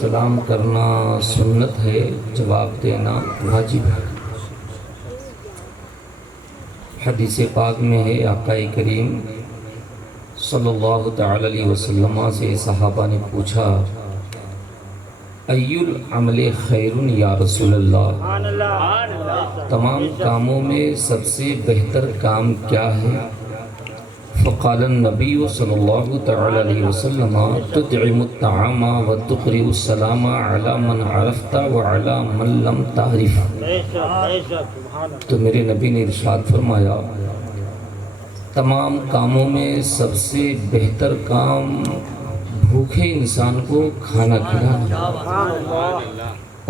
سلام کرنا سنت ہے، جواب دینا واجب ہے۔ حدیث پاک میں ہے آقا کریم صلی اللہ تعالی علیہ وسلم سے صحابہ نے پوچھا ای العمل خیر یا رسول اللہ، تمام کاموں میں سب سے بہتر کام کیا ہے؟ فقال النبی صلی اللہ تعالی علیہ وسلم تطعم الطعام وتقرئ السلام علی من عرفت وعلی من لم تعرف۔ تو میرے نبی نے ارشاد فرمایا تمام کاموں میں سب سے بہتر کام بھوکے انسان کو کھانا کھلانا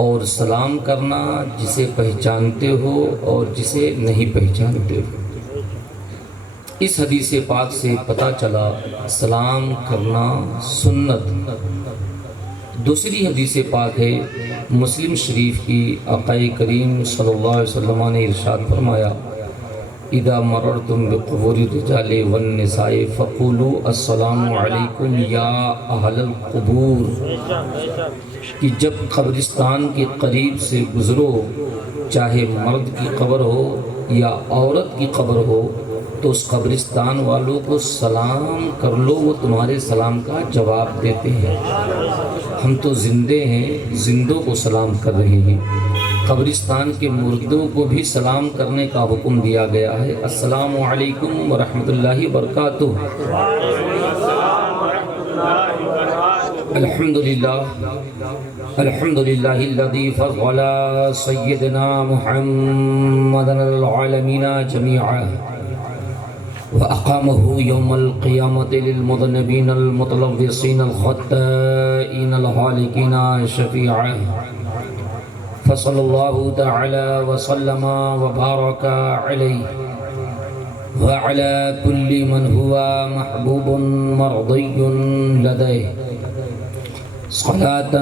اور سلام کرنا جسے پہچانتے ہو اور جسے نہیں پہچانتے ہو۔ اس حدیث پاک سے پتہ چلا سلام کرنا سنت۔ دوسری حدیث پاک ہے مسلم شریف کی، آقا کریم صلی اللہ علیہ وسلم نے ارشاد فرمایا اذا مررتم بقبور الرجال والنساء فقولوا السلام علیکم یا اہل القبور، کہ جب قبرستان کے قریب سے گزرو، چاہے مرد کی قبر ہو یا عورت کی قبر ہو، تو اس قبرستان والوں کو سلام کر لو، وہ تمہارے سلام کا جواب دیتے ہیں۔ ہم تو زندے ہیں، زندوں کو سلام کر رہے ہیں، قبرستان کے مردوں کو بھی سلام کرنے کا حکم دیا گیا ہے۔ السلام علیکم ورحمۃ اللہ وبرکاتہ۔ الحمدللہ الذی فضل سیدنا محمدا العالمین جمیعا وأقامه يوم القيامة للمذنبين المتلوثين الخطائين الهالكين شفيعا، فصلى الله تعالى وسلم وبارك عليه وعلى كل من هو محبوب مرضي لديه، صلاة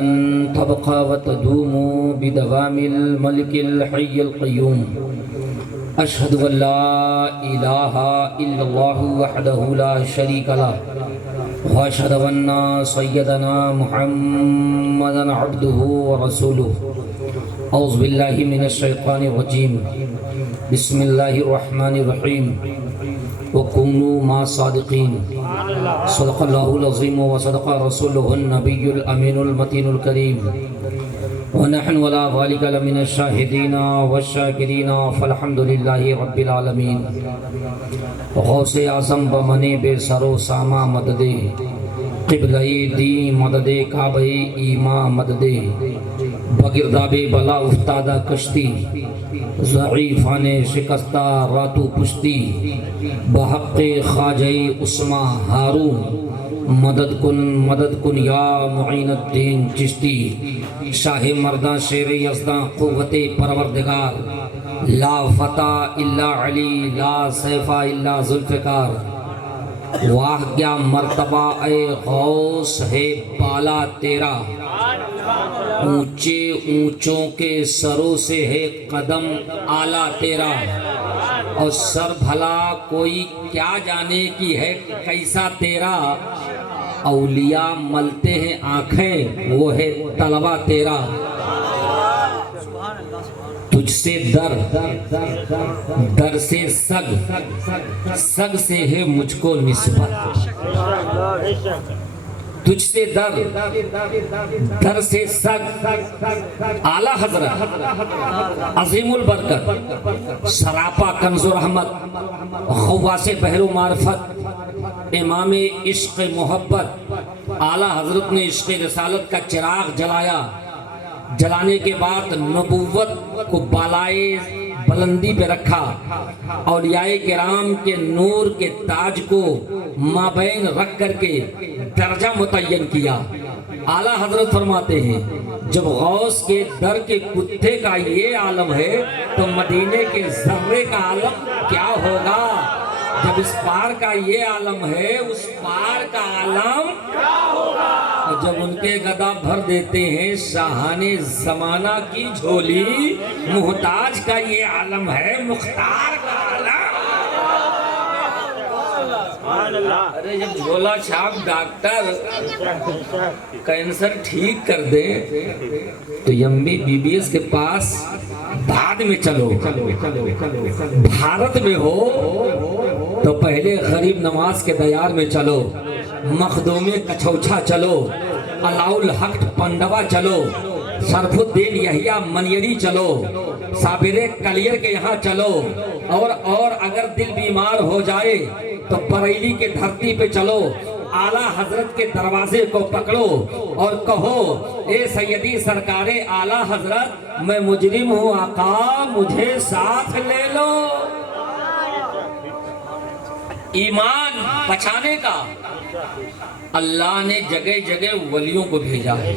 تبقى وتدوم بدوام الملك الحي القيوم۔ اشہد ان لا الہ الا اللہ وحدہ لا شریک لہ واشہد ان سیدنا محمدا عبدہ ورسولہ۔ اعوذ باللہ من الشیطان الرجیم، بسم اللہ الرحمن الرحیم، وکونوا مع الصادقین، صدق اللہ العظیم وصدق رسولہ النبی الامین المتین الکریم، ونحن ولا ذلك لمن الشاهدين والشاكرين فالحمد لله رب العالمین۔ غوث اعظم بمنی بے سر و ساما مدد، قبلہ دی مدد کعبہ ایمان مدد، بگرداب بلا افتادہ کشتی، ضعیفان شکستہ راتو پشتی، بحق خواجہ عثمان ہارون، مدد کن یا معین الدین چشتی، شاہ مردان شیر یزدان قوت پروردگار، لا فتح الا علی لا سیف الا ذوالفقار۔ واہ کیا مرتبہ اے غوث ہے بالا تیرا، اونچے اونچوں کے سروں سے ہے قدم اعلیٰ تیرا، اور سر بھلا کوئی کیا جانے کی ہے کیسا تیرا، اولیاء ملتے ہیں آنکھیں وہ ہے طلبہ تیرا، تجھ سے در سے سگ، سگ سے ہے مجھ کو نسبت، تجھ سے در سے سگ، اعلیٰ حضرت عظیم البرکت، سراپا کنز و رحمت، خواص بحر و معرفت، امام عشق محبت، اعلیٰ حضرت نے عشق رسالت کا چراغ جلایا، جلانے کے بعد نبوت کو بالائے بلندی پہ رکھا، اولیاء کرام کے نور کے تاج کو مابین رکھ کر کے درجہ متعین کیا۔ اعلیٰ حضرت فرماتے ہیں جب غوث کے در کے کتے کا یہ عالم ہے تو مدینے کے ذرے کا عالم کیا ہوگا؟ جب اس پار کا یہ عالم ہے اس پار کا عالم کیا ہوگا؟ اور جب ان کے گدا بھر دیتے ہیں شاہان زمانہ کی جھولی، محتاج کا یہ عالم ہے مختار کا عالم۔ ارے جب جھولا چھاپ ڈاکٹر کینسر ٹھیک کر دے تو MBBS کے پاس بعد میں چلو، بھارت میں ہو تو پہلے غریب نواز کے دیار میں چلو، مخدوم کچھوچھا چلو، علاء الحق پنڈوا چلو، شرف الدین یحییٰ منیری چلو، صابر کلیر کے یہاں چلو، اور اگر دل بیمار ہو جائے تو بریلی کے دھرتی پہ چلو، اعلیٰ حضرت کے دروازے کو پکڑو اور کہو اے سیدی سرکار اعلیٰ حضرت میں مجرم ہوں آقا مجھے ساتھ لے لو۔ ایمان بچانے کا اللہ نے جگہ جگہ ولیوں کو بھیجا ہے۔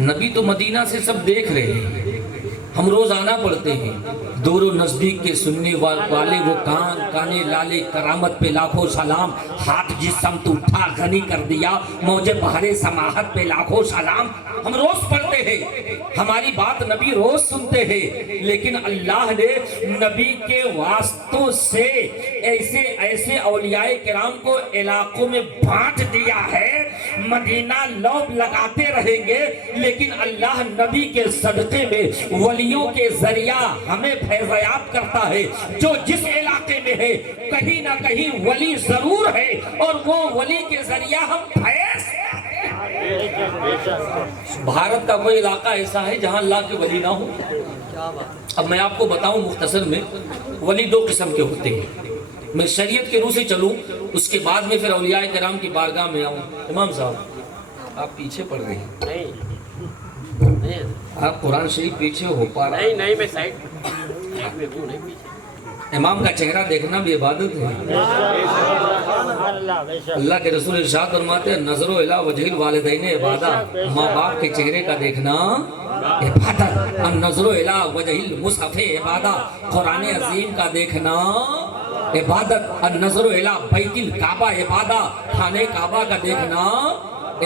نبی تو مدینہ سے سب دیکھ رہے ہیں، ہم روزانہ پڑھتے ہیں، دور و نزدیک کے سننے والے وہ کان کانے لالے کرامت پہ لاکھوں سلام، ہاتھ جسم تو اٹھا غنی کر دیا موج بحر سماحت پہ لاکھوں سلام۔ ہم روز پڑھتے ہیں، ہماری بات نبی روز سنتے ہیں، لیکن اللہ نے نبی کے واسطوں سے ایسے ایسے اولیاء کرام کو علاقوں میں بانٹ دیا ہے، مدینہ لوب لگاتے رہیں گے لیکن اللہ نبی کے صدقے میں ولیوں کے ذریعہ ہمیں فیضیاب کرتا ہے۔ جو جس علاقے میں ہے کہیں نہ کہیں ولی ضرور ہے اور وہ ولی کے ذریعہ ہم فیض۔ بھارت کا کوئی علاقہ ایسا ہے جہاں اللہ کے ولی نہ ہو؟ اب میں آپ کو بتاؤں مختصر میں، ولی دو قسم کے ہوتے ہیں۔ میں شریعت کے روح سے چلوں، اس کے بعد میں پھر اولیاء کرام کی بارگاہ میں آؤں۔ امام صاحب آپ پیچھے پڑھ رہے ہیں، آپ قرآن شریف پیچھے ہو پا رہا نہیں میں سائڈ میں ہوں، نہیں پیچھے۔ امام کا چہرہ دیکھنا بھی عبادت ہے۔ اللہ کے رسول ارشاد فرماتے ہیں نظر الی وجہ الوالدین عبادت، ماں باپ کے چہرے کا دیکھنا عبادت۔ النظر الی وجہ المصحف عبادت، قرآن عظیم کا دیکھنا عبادت۔ النظر الی بیت الکعبہ عبادت، خانہ کعبہ کا دیکھنا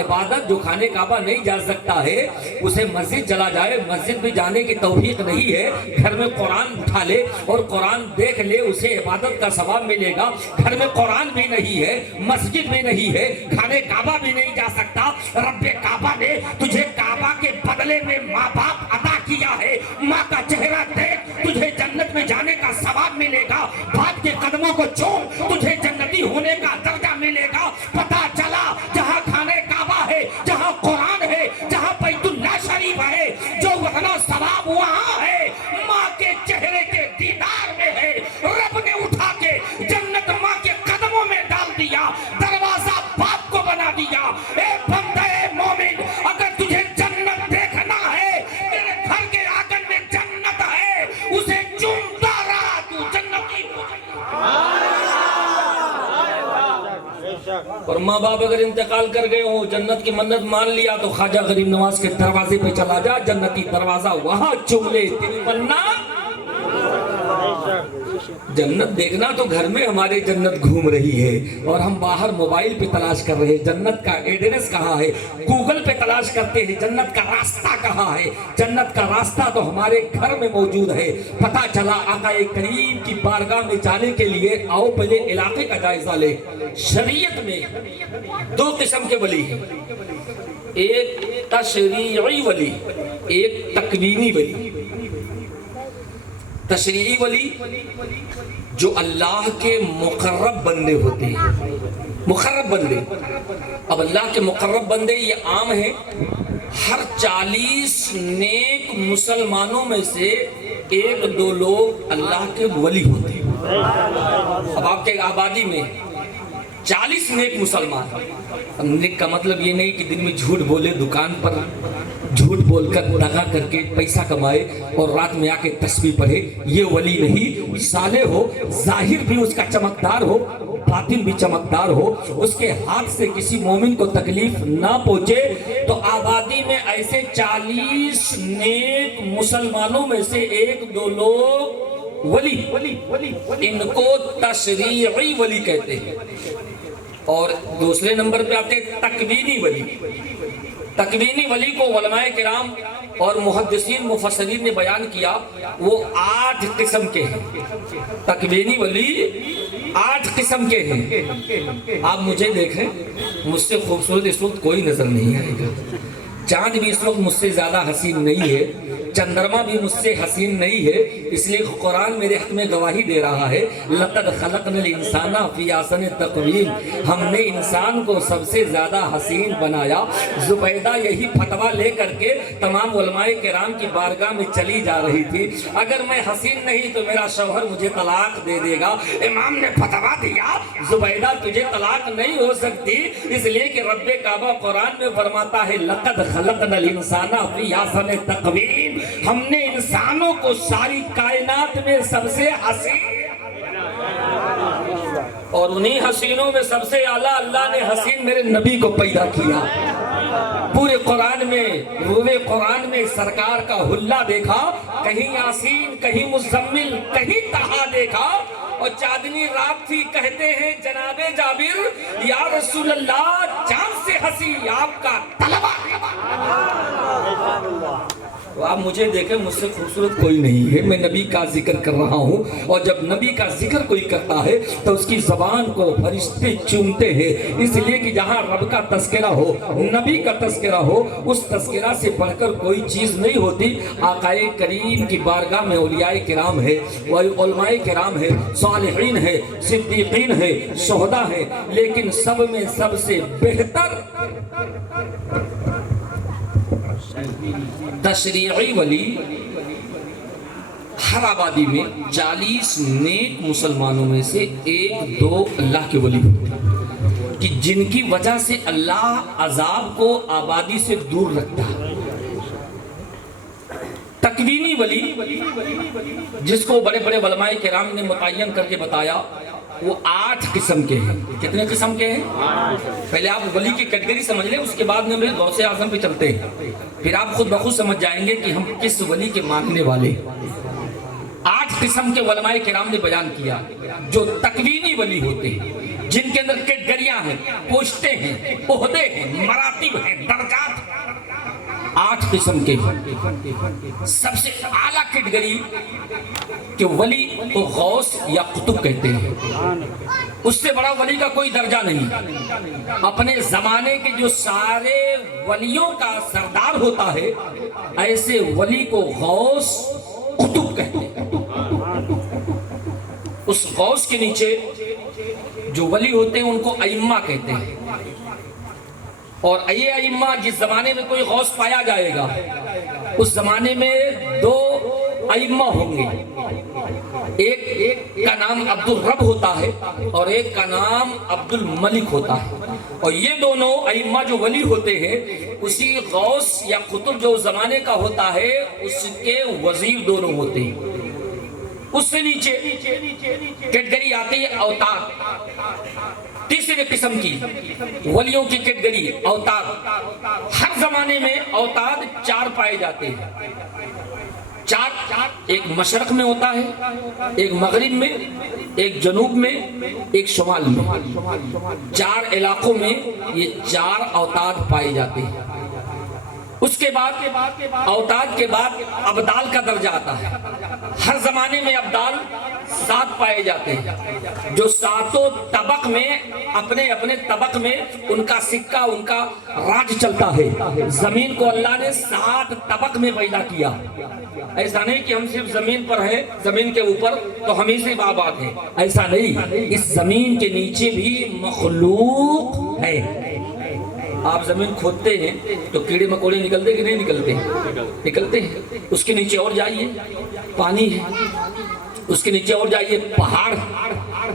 عبادت۔ جو خانہ کعبہ نہیں جا سکتا ہے اسے مسجد چلا جائے، مسجد بھی جانے کی توفیق نہیں ہے، گھر میں قرآن اٹھا لے اور قرآن دیکھ لے، اسے عبادت کا ثواب ملے گا۔ گھر میں قرآن بھی نہیں ہے، مسجد بھی نہیں ہے، خانہ کعبہ بھی نہیں جا سکتا، رب کعبہ نے تجھے کعبہ کے بدلے میں ماں باپ عطا کیا ہے، ماں کا چہرہ دیکھ تجھے جنت میں جانے کا ثواب ملے گا، باپ کے قدموں کو چوم تجھے جنتی ہونے کا درجہ ملے گا۔ پتہ چلا جہاں خانہ کعبہ ہے، جہاں قرآن ہے، جہاں بیت اللہ شریف ہے، جو اتنا ثواب وہاں ہے، ماں کے چہرے کے دیدار میں ہے۔ رب نے اٹھا کے جنت ماں کے قدموں میں ڈال دیا، دروازہ باپ کو بنا دیا۔ اے بندے مومن، اگر تجھے جنت دیکھنا ہے، تیرے گھر کے آنگن میں جنت ہے، اسے چومتا رہا تو جنتی ہو جائے۔ اور ماں باپ اگر انتقال کر گئے ہوں، جنت کی منت مان لیا تو خواجہ غریب نواز کے دروازے پہ چلا جا، جنتی دروازہ وہاں چوم لے، تیری بننا جنت دیکھنا تو گھر میں ہمارے جنت گھوم رہی ہے اور ہم باہر موبائل پہ تلاش کر رہے ہیں جنت کا ایڈریس کہاں ہے، گوگل پہ تلاش کرتے ہیں جنت کا راستہ کہاں ہے۔ جنت کا راستہ تو ہمارے گھر میں موجود ہے۔ پتہ چلا آقا کریم کی بارگاہ میں جانے کے لیے آؤ پہلے علاقے کا جائزہ لے۔ شریعت میں دو قسم کے ولی ہیں، ایک تشریعی ولی، ایک تکوینی ولی۔ تشریعی ولی جو اللہ کے مقرب بندے ہوتے ہیں، مقرب بندے۔ اب اللہ کے مقرب بندے یہ عام ہیں، ہر 40 نیک مسلمانوں میں سے ایک دو لوگ اللہ کے ولی ہوتے ہیں۔ اب آپ کے آبادی میں 40 نیک مسلمان، نیک کا مطلب یہ نہیں کہ دن میں جھوٹ بولے، دکان پر جھوٹ بول کر دغا کر کے پیسہ کمائے اور رات میں آ کے تسبیح پڑھے، یہ ولی نہیں۔ صالح ہو، ظاہر بھی اس کا چمکدار ہو، باطن بھی چمکدار ہو، اس کے ہاتھ سے کسی مومن کو تکلیف نہ پہنچے، تو آبادی میں ایسے 40 نیک مسلمانوں میں سے ایک دو لوگ ولی، ان کو تشریعی ولی کہتے ہیں۔ اور دوسرے نمبر پہ آتے ہیں تکوینی ولی۔ تکوینی ولی کو علماء کرام اور محدثین مفسرین نے بیان کیا، وہ 8 قسم کے ہیں۔ تکوینی ولی 8 قسم کے ہیں۔ آپ مجھے دیکھیں، مجھ سے خوبصورت اس وقت کوئی نظر نہیں آئے گا، چاند بھی اس وقت مجھ سے زیادہ حسین نہیں ہے، چندرما بھی مجھ سے حسین نہیں ہے، اس لیے قرآن میرے حق میں گواہی دے رہا ہے لَقَدْ خَلَقْنَا الْإِنسَانَ فِي أَحْسَنِ تَقْوِيمٍ، ہم نے انسان کو سب سے زیادہ حسین بنایا۔ زبیدہ یہی فتویٰ لے کر کے تمام علماء کرام کی بارگاہ میں چلی جا رہی تھی، اگر میں حسین نہیں تو میرا شوہر مجھے طلاق دے دے گا۔ امام نے فتویٰ دیا زبیدہ تجھے طلاق نہیں ہو سکتی، اس لیے کہ رب کعبہ قرآن میں فرماتا ہے لَقَدْ خَلَقْنَا الْإِنسَانَ فِي أَحْسَنِ تَقْوِيمٍ، ہم نے انسانوں کو ساری کائنات میں سب سے حسین، اور انہی حسینوں میں سب سے اعلیٰ اللہ نے حسین میرے نبی کو پیدا کیا۔ پورے قرآن میں، روئے قرآن میں سرکار کا حلہ دیکھا، کہیں یاسین، کہیں مزمل، کہیں طہا دیکھا، اور چاندنی رات تھی، کہتے ہیں جناب جابر یا رسول اللہ چاند سے ہنسی آپ کا طلبہ۔ تو آپ مجھے دیکھیں، مجھ سے خوبصورت کوئی نہیں ہے، میں نبی کا ذکر کر رہا ہوں، اور جب نبی کا ذکر کوئی کرتا ہے تو اس کی زبان کو فرشتے چومتے ہیں، اس لیے کہ جہاں رب کا تذکرہ ہو، نبی کا تذکرہ ہو، اس تذکرہ سے بڑھ کر کوئی چیز نہیں ہوتی۔ آقا کریم کی بارگاہ میں اولیاء کرام ہے، علماء کرام ہے، صالحین ہے، صدیقین ہے، شہداء ہے، لیکن سب میں سب سے بہتر تشریعی ولی، ہر آبادی میں 40 نیک مسلمانوں میں سے 1-2 اللہ کے ولی ہوتے ہیں کہ جن کی وجہ سے اللہ عذاب کو آبادی سے دور رکھتا ہے۔ تکوینی ولی جس کو بڑے بڑے علماء کرام نے متعین کر کے بتایا، وہ 8 قسم کے ہیں۔ کتنے قسم کے ہیں؟ پہلے آپ ولی کی کیٹیگری سمجھ لیں، اس کے بعد میں غوث اعظم پہ چلتے ہیں، پھر آپ خود بخود سمجھ جائیں گے کہ ہم کس ولی کے ماننے والے۔ 8 قسم کے علماء کرام نے بیان کیا جو تکوینی ولی ہوتے ہیں، جن کے اندر کیٹیگریاں ہیں، پوسٹیں ہیں، عہدے ہیں، مراتب ہیں، درجات ہیں۔ 8 قسم کے سب سے اعلیٰ کیٹیگری کہ ولی کو غوث یا قطب کہتے ہیں، اس سے بڑا ولی کا کوئی درجہ نہیں۔ اپنے زمانے کے جو سارے ولیوں کا سردار ہوتا ہے، ایسے ولی کو غوث قطب کہتے ہیں۔ اس غوث کے نیچے جو ولی ہوتے ہیں ان کو ائمہ کہتے ہیں، اور یہ ائمہ جس زمانے میں کوئی غوث پایا جائے گا، اس زمانے میں 2 ائمہ ہوں گے، ایک کا نام عبد الرب ہوتا ہے اور ایک کا نام عبد الملک ہوتا ہے، اور یہ دونوں ائمہ جو ولی ہوتے ہیں، اسی غوث یا قطب جو زمانے کا ہوتا ہے اس کے وزیر دونوں ہوتے ہیں۔ اس سے نیچے کیٹیگری آتی ہے اوتاد، تیسرے قسم کی ولیوں کی کیٹیگری اوتاد۔ ہر زمانے میں اوتاد 4 پائے جاتے ہیں، 4، ایک مشرق میں ہوتا ہے، ایک مغرب میں، ایک جنوب میں، ایک شمال میں۔ 4 علاقوں میں یہ 4 اوتاد پائے جاتے ہیں۔ اس کے بعد اوتاد کے بعد ابدال کا درجہ آتا ہے۔ ہر زمانے میں ابدال 7 پائے جاتے ہیں، جو 7 طبق میں اپنے اپنے طبق میں ان کا سکہ، ان کا راج چلتا ہے۔ زمین کو اللہ نے 7 طبق میں پیدا کیا، ایسا نہیں کہ ہم صرف زمین پر ہیں، زمین کے اوپر تو ہم ہی سے آباد ہیں، ایسا نہیں۔ اس زمین کے نیچے بھی مخلوق ہے۔ آپ زمین کھودتے ہیں تو کیڑے مکوڑے نکلتے کہ نہیں نکلتے؟ نکلتے ہیں۔ اس کے نیچے اور جائیے پانی ہے، اس کے نیچے اور جائیے پہاڑ۔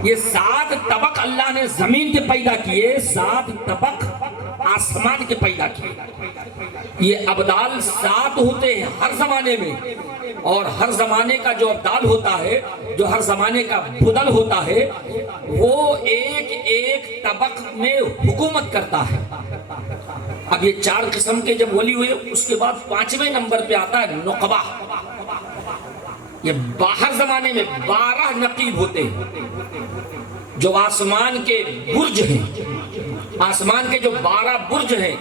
یہ 7 طبق اللہ نے زمین کے پیدا کیے، 7 طبق آسمان کے پیدا کیے۔ یہ ابدال 7 ہوتے ہیں ہر زمانے میں، اور ہر زمانے کا جو ابدال ہوتا ہے، جو ہر زمانے کا بدل ہوتا ہے، وہ ایک ایک طبق میں حکومت کرتا ہے۔ اب یہ 4 قسم کے جب ولی ہوئے، اس کے بعد 5ویں نمبر پہ آتا ہے نقبہ۔ یہ باہر زمانے میں 12 نقیب ہوتے ہیں، جو آسمان کے برج ہیں، آسمان کے جو 12 برج ہیں،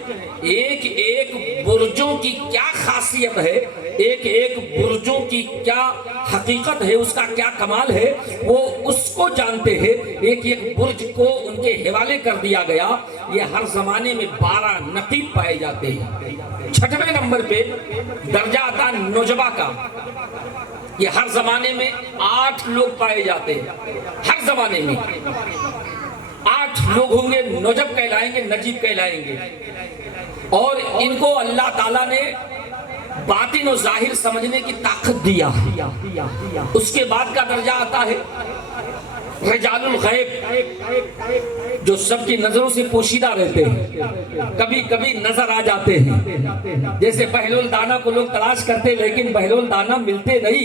ایک ایک برجوں کی کیا خاصیت ہے، ایک ایک برجوں کی کیا حقیقت ہے، اس کا کیا کمال ہے، وہ اس کو جانتے ہیں۔ ایک ایک برج کو ان کے حوالے کر دیا گیا۔ یہ ہر زمانے میں 12 نقیب پائے جاتے ہیں۔ 6ویں نمبر پہ درجہ آتا نجبہ کا۔ یہ ہر زمانے میں 8 لوگ پائے جاتے ہیں، ہر زمانے میں 8 لوگ ہوں گے، نجب کہلائیں گے، نجیب کہلائیں گے۔ اور ان کو اللہ تعالیٰ نے باطن و ظاہر سمجھنے کی طاقت دیا ہے۔ اس کے بعد کا درجہ آتا ہے رجال الغیب، جو سب کی نظروں سے پوشیدہ رہتے ہیں، کبھی کبھی نظر آ جاتے ہیں۔ جیسے بہلول دانا کو لوگ تلاش کرتے لیکن بہلول دانا ملتے نہیں،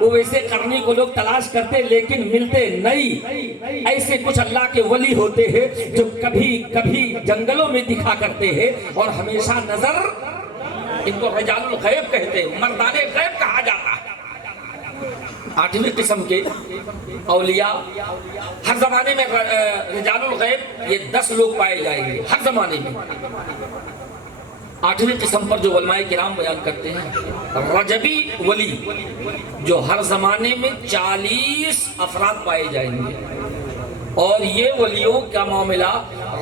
وہ ویسے کرنی کو لوگ تلاش کرتے لیکن ملتے نہیں۔ ایسے کچھ اللہ کے ولی ہوتے ہیں جو کبھی کبھی جنگلوں میں دکھا کرتے ہیں اور ہمیشہ نظر، ان کو رجال الغیب کہتے ہیں، مردان غیب کہا جاتا ہے۔ 8ویں قسم کے اولیاء ہر زمانے میں رجال الغیب، یہ 10 لوگ پائے جائیں گے ہر زمانے میں۔ 8ویں قسم پر جو علماء کرام بیان کرتے ہیں رجبی ولی، جو ہر زمانے میں 40 افراد پائے جائیں گے۔ اور یہ ولیوں کا معاملہ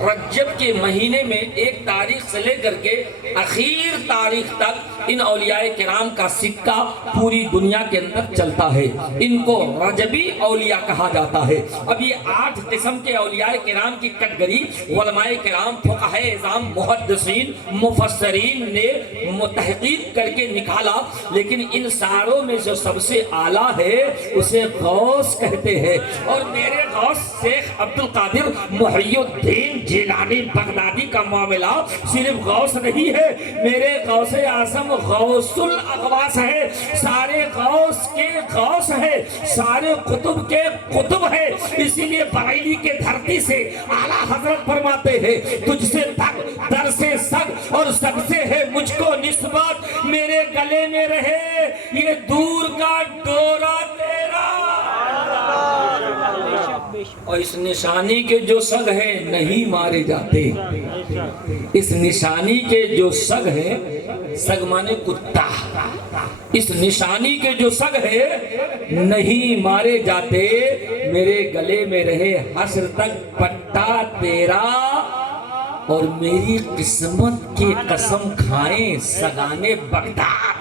رجب کے مہینے میں 1 تاریخ سے لے کر کے اخیر تاریخ تک ان اولیاء کرام کا سکہ پوری دنیا کے اندر چلتا ہے۔ ان کو رجبی اولیاء کہا جاتا ہے۔ اب یہ 8 قسم کے اولیاء کرام کی کیٹگری علماء کرام، فقہاء اعظام، محدثین، مفسرین نے تحقیق کر کے نکالا، لیکن ان ساروں میں جو سب سے اعلیٰ ہے اسے غوث کہتے ہیں۔ اور میرے غوث شیخ عبد القادر محی الدین جیلانی بغدادی کا معاملہ صرف غوث نہیں ہے، میرے غوث اعظم غوث الاغواث ہے، سارے غوث کے غوث ہے، سارے قطب کے قطب ہے۔ اسی لیے بریلی کے دھرتی سے اعلیٰ حضرت فرماتے ہیں تجھ سے تک در سے سگ اور سگ سے ہے مجھ کو نسبت، میرے گلے میں رہے یہ دور کا ڈورا تیرا۔ اور اس نشانی کے جو سگ ہیں نہیں مارے جاتے، اس نشانی کے جو سگ ہیں، سگ مانے کتا، اس نشانی کے جو سگ ہے نہیں مارے جاتے، میرے گلے میں رہے حشر تک پٹا تیرا۔ اور میری قسمت کی قسم کھائیں سگانے بغداد،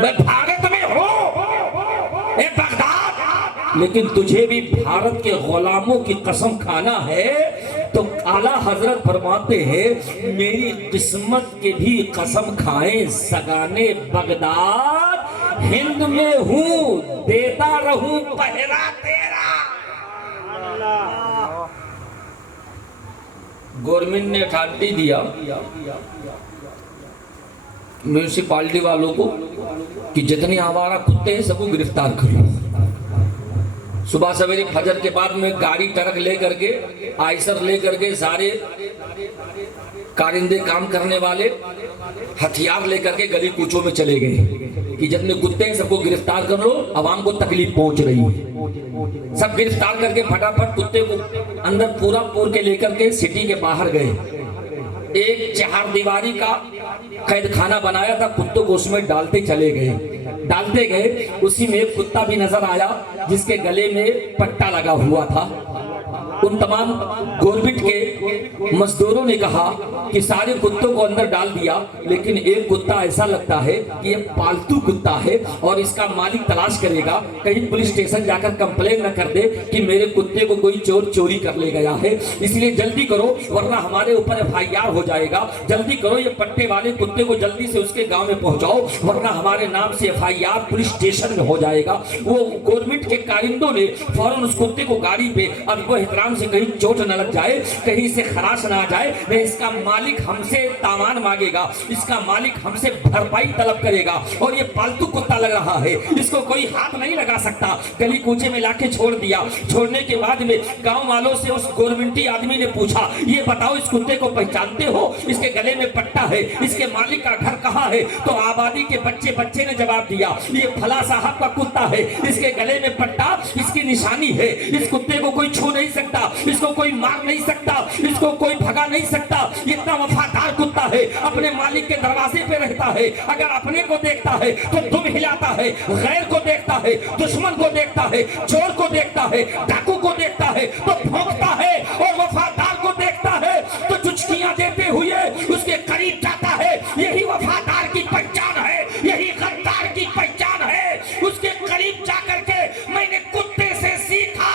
میں بھارت میں ہوں اے بغداد، لیکن تجھے بھی بھارت کے غلاموں کی قسم کھانا ہے۔ تو اعلیٰ حضرت فرماتے ہیں میری قسمت کے بھی قسم کھائیں سگانے بغداد، ہند میں ہوں دیتا رہوں پہرا تیرا۔ گورنمنٹ نے اتھارٹی دیا میونسپالٹی والوں کو کہ جتنے آوارہ کتے ہیں سب کو گرفتار کرو۔ صبح سویرے فجر کے بعد میں گاڑی ٹرک لے کر کے، آئسر لے کر کے، سارے کارندے کام کرنے والے ہتھیار لے کر کے گلی کوچوں میں چلے گئے کہ جتنے کتے ہیں سب کو گرفتار کر لو، عوام کو تکلیف پہنچ رہی ہے۔ سب گرفتار کر کے پھٹافٹ کتے کو اندر پورا پور کے لے کر کے سٹی کے باہر گئے۔ ایک 4 دیواری کا قید خانہ بنایا تھا، کتوں کو اس میں ڈالتے چلے گئے۔ اسی میں ایک کتا بھی نظر آیا جس کے گلے میں پٹا لگا ہوا تھا۔ ان تمام گورنمنٹ کے مزدوروں نے کہا کہ سارے کتوں کو اندر ڈال دیا، لیکن ایک کتا ایسا لگتا ہے کہ یہ پالتو کتا ہے اور اس کا مالک تلاش کرے گا، کہیں پولیس اسٹیشن جا کر کمپلین نہ کر دے کہ میرے کتے کو کوئی چور چوری کر لے گیا ہے، اس لیے جلدی کرو ورنہ ہمارے اوپر FIR ہو جائے گا، جلدی کرو یہ پٹے والے کتے کو جلدی سے اس کے گاؤں میں پہنچاؤ ورنہ ہمارے نام سے FIR پولیس اسٹیشن میں ہو جائے گا۔ وہ گورنمنٹ کے کارندوں نے فوراً اس کتے کو گاڑی پہ ادب و احترام سے کہیں چوٹ نہ لگ جائے، کہیں سے خراش نہ آ جائے، نہیں اس کا مالک ہم سے تاوان مانگے گا، اس کا مالک ہم سے بھرپائی طلب کرے گا، اور یہ پالتو کتا لگ رہا ہے، اس کو کوئی ہاتھ نہیں لگا سکتا۔ گلی کوچے میں لا کے چھوڑ دیا۔ چھوڑنے کے بعد میں گاؤں والوں سے اس گورنمنٹی آدمی نے پوچھا یہ بتاؤ اس کتے کو پہچانتے ہو؟ اس کے گلے میں پٹا ہے، اس کے مالک کا گھر کہاں ہے؟ تو آبادی کے بچے نے جواب دیا یہ پھلا صاحب کا کتا ہے، اس کے گلے میں پٹا اس کی نشانی ہے، اس کتے کو کوئی چھو نہیں سکتا، سکتا، اس کو کوئی مار نہیں سکتا، اس کو کوئی بھگا نہیں سکتا، اتنا وفادار کتا ہے، اپنے مالک کے دروازے پہ رہتا ہے، اگر اپنے کو دیکھتا ہے تو دم ہلاتا ہے، غیر کو دیکھتا ہے، دشمن کو دیکھتا ہے، چور کو دیکھتا ہے، ڈاکو کو دیکھتا ہے تو بھونکتا ہے، اور وفادار کو دیکھتا ہے تو چچکیاں دیتے ہوئے اس کے قریب جاتا ہے۔ یہی وفادار کی پہچان ہے، یہی غدار کی پہچان ہے۔ اس کے قریب جا کر کے میں نے کتے سے سیکھا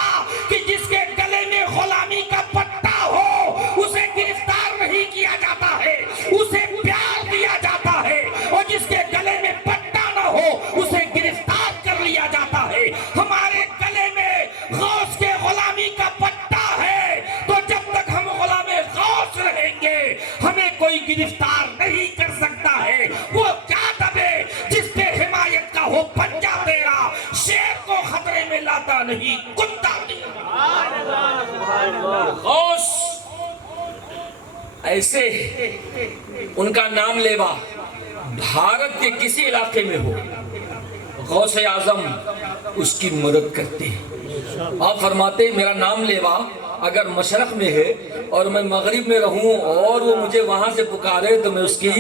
کہ جس کے گلے میں غلامی کا پٹا ہو اسے گرفتار نہیں کیا جاتا ہے، اسے پیار دیا جاتا ہے، اور جس کے گلے میں پٹا نہ ہو اسے گرفتار کر لیا جاتا ہے۔ ہمارے گلے میں غوث کے غلامی کا پٹا ہے، تو جب تک ہم غلام غوث رہیں گے ہمیں کوئی گرفتار نہیں کر سکتا ہے۔ وہ کیا دبے جس پہ حمایت کا ہو پنجہ تیرا، شیر کو خطرے میں لاتا نہیں کتا تیرا۔ غوث ایسے ان کا نام لیوا بھارت کے کسی علاقے میں ہو، غوث اعظم اس کی مدد کرتے ہیں۔ آپ فرماتے ہیں میرا نام لیوا اگر مشرق میں ہے اور میں مغرب میں رہوں اور وہ مجھے وہاں سے پکارے تو میں اس کی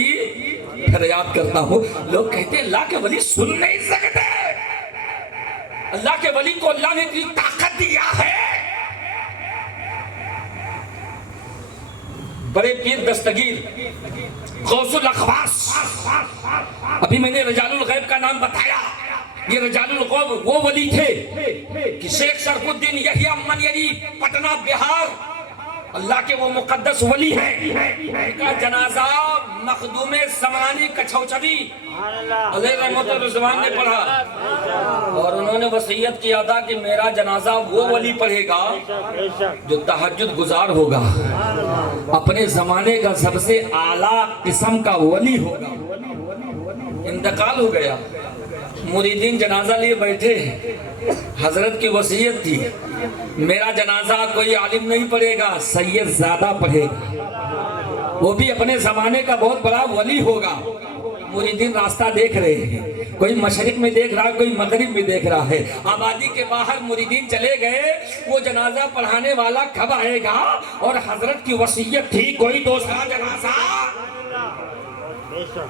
فریاد کرتا ہوں۔ لوگ کہتے ہیں اللہ کے ولی سن نہیں سکتے، اللہ کے ولی کو اللہ نے اتنی طاقت دیا ہے۔ بڑے پیر دستگیر غوث الاخواص، ابھی میں نے رجال الغیب کا نام بتایا، یہ رجال الغیب وہ ولی تھے کہ شیخ شرف الدین یحییٰ منیری پٹنہ بہار اللہ کے وہ مقدس ولی ہیں، ان کا جنازہ مخدوم سمرانی کچھوچوی علیہ رحمت الرضوان نے پڑھا، اور انہوں نے وصیت کیا تھا کہ میرا جنازہ وہ ولی پڑھے گا جو تہجد گزار ہوگا، اپنے زمانے کا سب سے اعلیٰ قسم کا ولی ہوگا۔ انتقال ہو گیا، مریدین جنازہ لیے بیٹھے، حضرت کی وصیت تھی میرا جنازہ کوئی عالم نہیں پڑھے گا، سید زادہ پڑھے گا، وہ بھی اپنے زمانے کا بہت بڑا ولی ہوگا۔ مریدین راستہ دیکھ رہے ہیں، کوئی مشرق میں دیکھ رہا ہے، کوئی مغرب میں دیکھ رہا ہے، آبادی کے باہر مریدین چلے گئے، وہ جنازہ پڑھانے والا کب آئے گا، اور حضرت کی وصیت تھی کوئی دوسرا جنازہ۔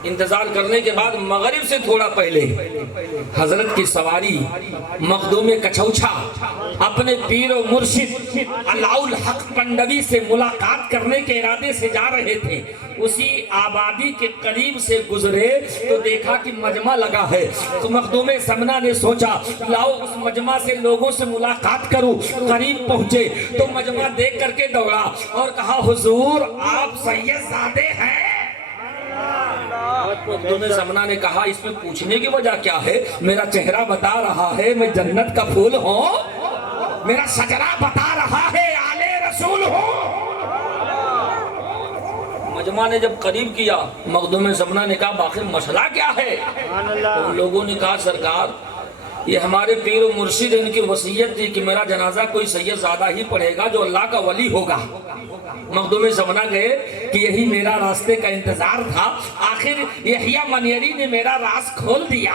انتظار کرنے کے بعد مغرب سے تھوڑا پہلے حضرت کی سواری مخدوم کچھوچا اپنے پیر و مرشد علاء الحق پنڈوی سے ملاقات کرنے کے ارادے سے جا رہے تھے۔ اسی آبادی کے قریب سے گزرے تو دیکھا کہ مجمع لگا ہے، تو مخدوم سمنا نے سوچا لاؤ اس مجمع سے لوگوں سے ملاقات کروں۔ قریب پہنچے تو مجمع دیکھ کر کے دوڑا اور کہا حضور آپ سید زادے ہیں؟ مخدوم سمنا نے کہا اس میں پوچھنے کی وجہ کیا ہے، میرا چہرہ بتا رہا ہے میں جنت کا پھول ہوں، میرا شجرہ بتا رہا ہے آلے رسول ہوں۔ مجمع نے جب قریب کیا مخدوم سمنا نے کہا باقی مسئلہ کیا ہے؟ ان لوگوں نے کہا سرکار یہ ہمارے پیر و مرشد ان کی وصیت تھی کہ میرا جنازہ کوئی سید زادہ ہی پڑھے گا جو اللہ کا ولی ہوگا۔ مخدوم سمنا گئے کہ یہی میرا راستے کا انتظار تھا، آخر یحییٰ منیری نے میرا راز کھول دیا۔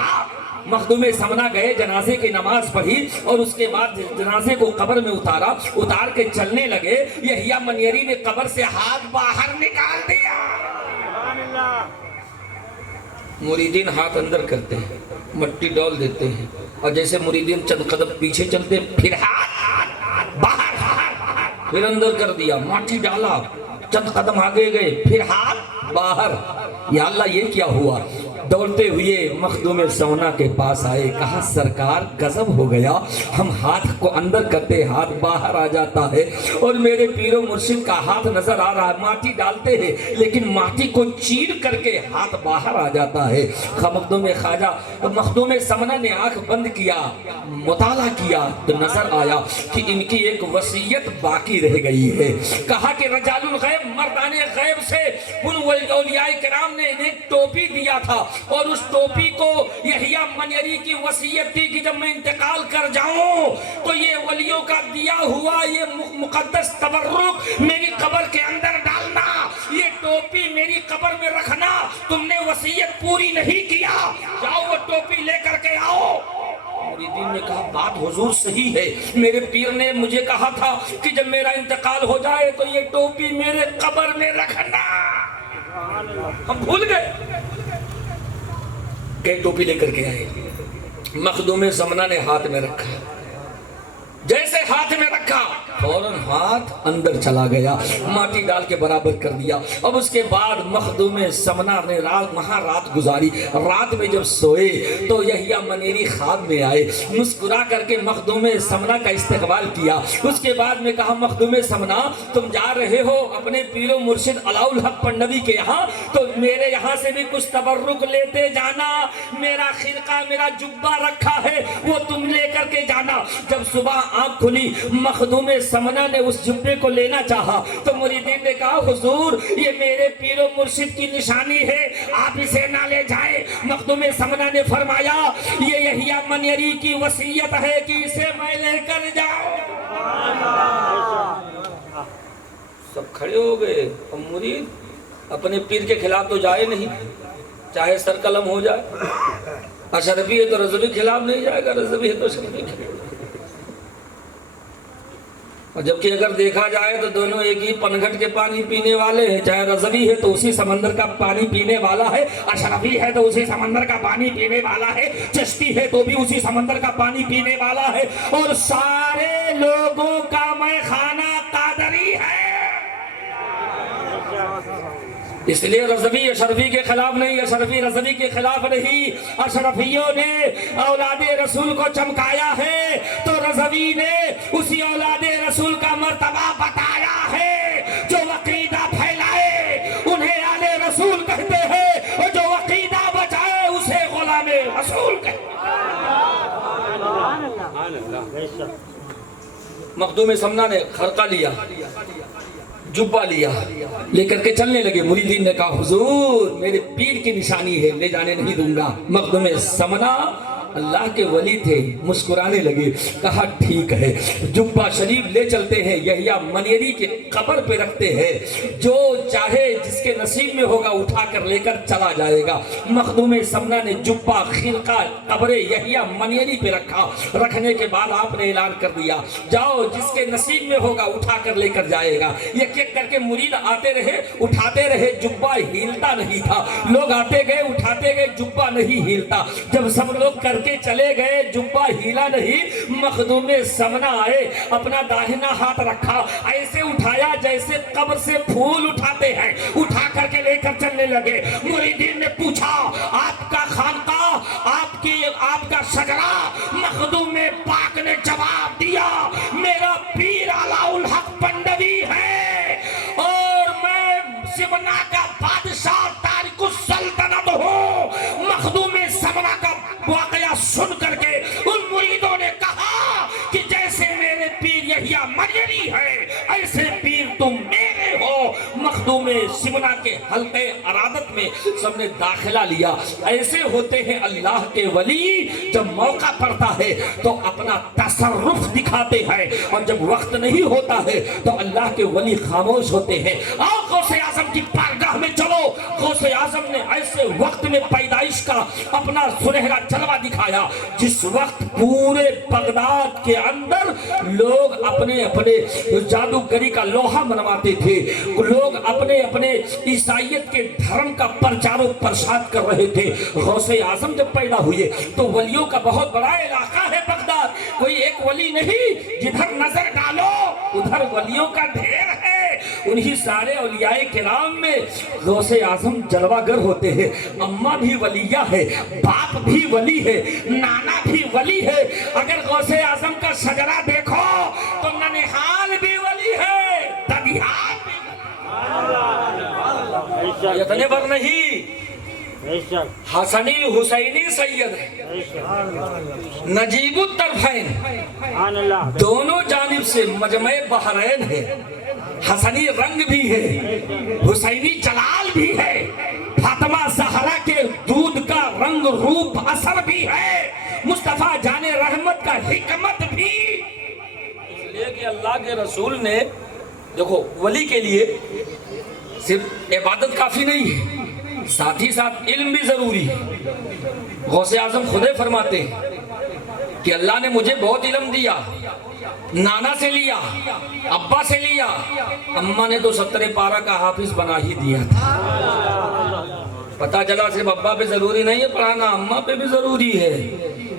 مخدوم سمنا گئے، جنازے کی نماز پڑھی اور اس کے بعد جنازے کو قبر میں اتارا، اتار کے چلنے لگے، یحییٰ منیری نے قبر سے ہاتھ باہر نکال دیا۔ مریدین ہاتھ اندر کرتے ہیں، مٹی ڈال دیتے ہیں، اور جیسے مریدین چند قدم پیچھے چلتے پھر ہاتھ باہر، پھر اندر کر دیا، مٹی ڈالا، چند قدم آگے گئے، پھر ہاتھ باہر۔ یا اللہ یہ کیا ہوا؟ دوڑتے ہوئے مخدوم سمنا کے پاس آئے، کہا سرکار غضب ہو گیا، ہم ہاتھ کو اندر کرتے ہاتھ باہر آ جاتا ہے، اور میرے پیر و مرشد کا ہاتھ نظر آ رہا ہے، ماٹی ڈالتے ہیں لیکن ماٹی کو چیر کر کے ہاتھ باہر آ جاتا ہے۔ مخدوم سمنا نے آنکھ بند کیا، مطالعہ کیا تو نظر آیا کہ ان کی ایک وصیت باقی رہ گئی ہے۔ کہا کہ رجال الغیب مردان غیب سے ان اولیاء کرام نے ایک ٹوپی دیا تھا، اور اس ٹوپی کو یحییٰ منیری کی وصیت تھی کہ جب میں انتقال کر جاؤں تو یہ ولیوں کا دیا ہوا یہ مقدس تبرک میری قبر کے اندر ڈالنا، یہ ٹوپی میری قبر میں رکھنا۔ تم نے وصیت پوری نہیں کیا، جاؤ وہ ٹوپی لے کر کے آؤ۔ مریدین نے کہا بات حضور صحیح ہے، میرے پیر نے مجھے کہا تھا کہ جب میرا انتقال ہو جائے تو یہ ٹوپی میرے قبر میں رکھنا۔ ہم بھول گئے کہ ٹوپی لے کر کے آئے، مخدوم زمنہ نے ہاتھ میں رکھا، جیسے ہاتھ میں رکھا فوراً ہاتھ اندر چلا گیا، ماٹی ڈال کے برابر کر دیا۔ اب اس کے بعد مخدوم زمنہ نے وہاں رات گزاری۔ رات میں جب سوئے تو یحییٰ منیری خواب میں آئے، مسکرا کر کے مخدوم زمنہ کا استقبال کیا۔ اس کے بعد میں کہا مخدوم زمنہ تم جا رہے ہو اپنے پیر و مرشد علاء الحق پنڈوی کے یہاں، تو میرے یہاں سے بھی کچھ تبرک لیتے جانا، میرا خرقہ میرا جبہ رکھا ہے وہ تم لے کر کے جانا۔ جب صبح آنکھ کھلی مخدوم زمنہ نے اس جبے کو لینا چاہا تو مریدین نے کہا حضور یہ میرے پیر و مرشد کی نشانی ہے، آپ اسے نہ لے جائیں۔ مخدوم زمنہ نے فرمایا یہ یحییٰ منیری کی وصیت ہے کہ اسے میں لے کر جاؤں۔ سب کھڑے ہو گئے، مرید اپنے پیر کے خلاف تو جائے نہیں، چاہے سر قلم ہو جائے، اشرفی ہے تو رضوی خلاف نہیں جائے گا، رضوی ہے تو اشرفی خلاف۔ اور جبکہ اگر دیکھا جائے تو دونوں ایک ہی پنگھٹ کے پانی پینے والے ہیں، چاہے رضوی ہے تو اسی سمندر کا پانی پینے والا ہے، اشرفی ہے تو اسی سمندر کا پانی پینے والا ہے، چشتی ہے تو بھی اسی سمندر کا پانی پینے والا ہے، اور سارے لوگوں کا میں خانہ قادری ہے۔ اس لیے رضوی اشرفی کے خلاف نہیں، اشرفی رضوی کے خلاف نہیں۔ اشرفیوں نے اولاد رسول کو چمکایا ہے تو رضوی نے اسی اولاد رسول کا مرتبہ بتایا ہے۔ جو عقیدہ پھیلائے انہیں آل رسول کہتے ہیں، اور جو عقیدہ بچائے اسے غلام رسول کہتے ہیں۔ مخدوم زمنہ نے خرقہ لیا، جبہ لیا، لے کر کے چلنے لگے۔ مریدین نے کہا حضور میرے پیر کی نشانی ہے، لے جانے نہیں دوں گا۔ مخدوم زمنہ اللہ کے ولی تھے، مسکرانے لگے، کہا ٹھیک ہے، جبہ شریف لے چلتے ہیں، یحییٰ منیری کے قبر پہ رکھتے ہیں، جو چاہے جس کے نصیب میں ہوگا اٹھا کر لے کر چلا جائے گا۔ مخدوم زمنہ نے جبہ خرقہ قبر یحییٰ منیری پہ رکھا، رکھنے کے بعد آپ نے اعلان کر دیا جاؤ جس کے نصیب میں ہوگا اٹھا کر لے کر جائے گا۔ ایک ایک کر کے مرید آتے رہے، اٹھاتے رہے، جبہ ہلتا نہیں تھا، لوگ آتے گئے اٹھاتے گئے، جبہ نہیں ہلتا۔ جب سب لوگ کر کے چلے گئے جبہ ہیلا نہیں، مخدوم زمنہ آئے، اپنا داہنا ہاتھ رکھا، ایسے اٹھایا جیسے قبر سے پھول اٹھاتے ہیں، اٹھا کر کے لے کر چلنے لگے۔ مریدین نے پوچھا آپ کا خانقاہ، آپ کا شجرہ؟ مخدوم پاک نے جواب دیا میرا پیر علاء الحق پنڈوی ہے، اور میں زمنہ کا بادشاہ تارک السلطنت ہوں۔ مخدوم زمنہ کا واقعہ سن کر کے ان مریدوں نے کہا کہ جیسے میرے پیر یحییٰ منیری ہے ایسے پیر تم میرے ہو۔ مخدوم زمنہ کے حلقے ارادت میں سب نے داخلہ لیا۔ ایسے ہوتے ہیں اللہ کے ولی، جب موقع پڑتا ہے تو اپنا تصرف دکھاتے ہیں، اور جب وقت نہیں ہوتا ہے تو اللہ کے ولی خاموش ہوتے ہیں۔ آؤ غوث اعظم کی بارگاہ میں چلو۔ غوث اعظم نے ایسے وقت میں پیدائش کا اپنا سنہرا جلوہ دکھایا جس وقت پورے بغداد کے اندر لوگ اپنے اپنے جادوگری کا لوہا منواتے تھے، لوگ اپنے اپنے عیسائیت کے دھرم کا پرچار و پرشاد کر رہے تھے۔ غوث اعظم جب پیدا ہوئے تو ولیوں کا بہت بڑا علاقہ ہے بغداد، کوئی ایک ولی نہیں، جدھر نظر ڈالو ادھر ولیوں کا ڈھیر ہے۔ انہی سارے اولیاء کرام میں غوث اعظم جلوہ گر ہوتے ہیں۔ اماں بھی ولیہ ہے، باپ بھی ولی ہے، نانا بھی ولی ہے۔ اگر غوث اعظم کا شجرہ دیکھو تو ننہال بھی ولی ہے، ددھیال بھی ولی ہے۔ اتنے بر نہیں، حسنی حسینی سید ہے، نجیب الطرفین، دونوں جانب سے مجمع بحرین ہے، حسنی رنگ بھی ہے، حسینی جلال بھی ہے، فاطمہ زہرا کے دودھ کا رنگ روپ اثر بھی ہے، مصطفیٰ جان رحمت کا حکمت بھی۔ اس لیے کہ اللہ کے رسول نے دیکھو ولی کے لیے صرف عبادت کافی نہیں ہے، ساتھ ہی ساتھ علم بھی ضروری ہے۔ غوث اعظم خود فرماتے ہیں کہ اللہ نے مجھے بہت علم دیا، نانا سے لیا، ابا سے لیا، اماں نے تو 70 پارہ کا حافظ بنا ہی دیا تھا۔ پتہ چلا صرف ابا پہ ضروری نہیں ہے پڑھانا، اماں پہ بھی ضروری ہے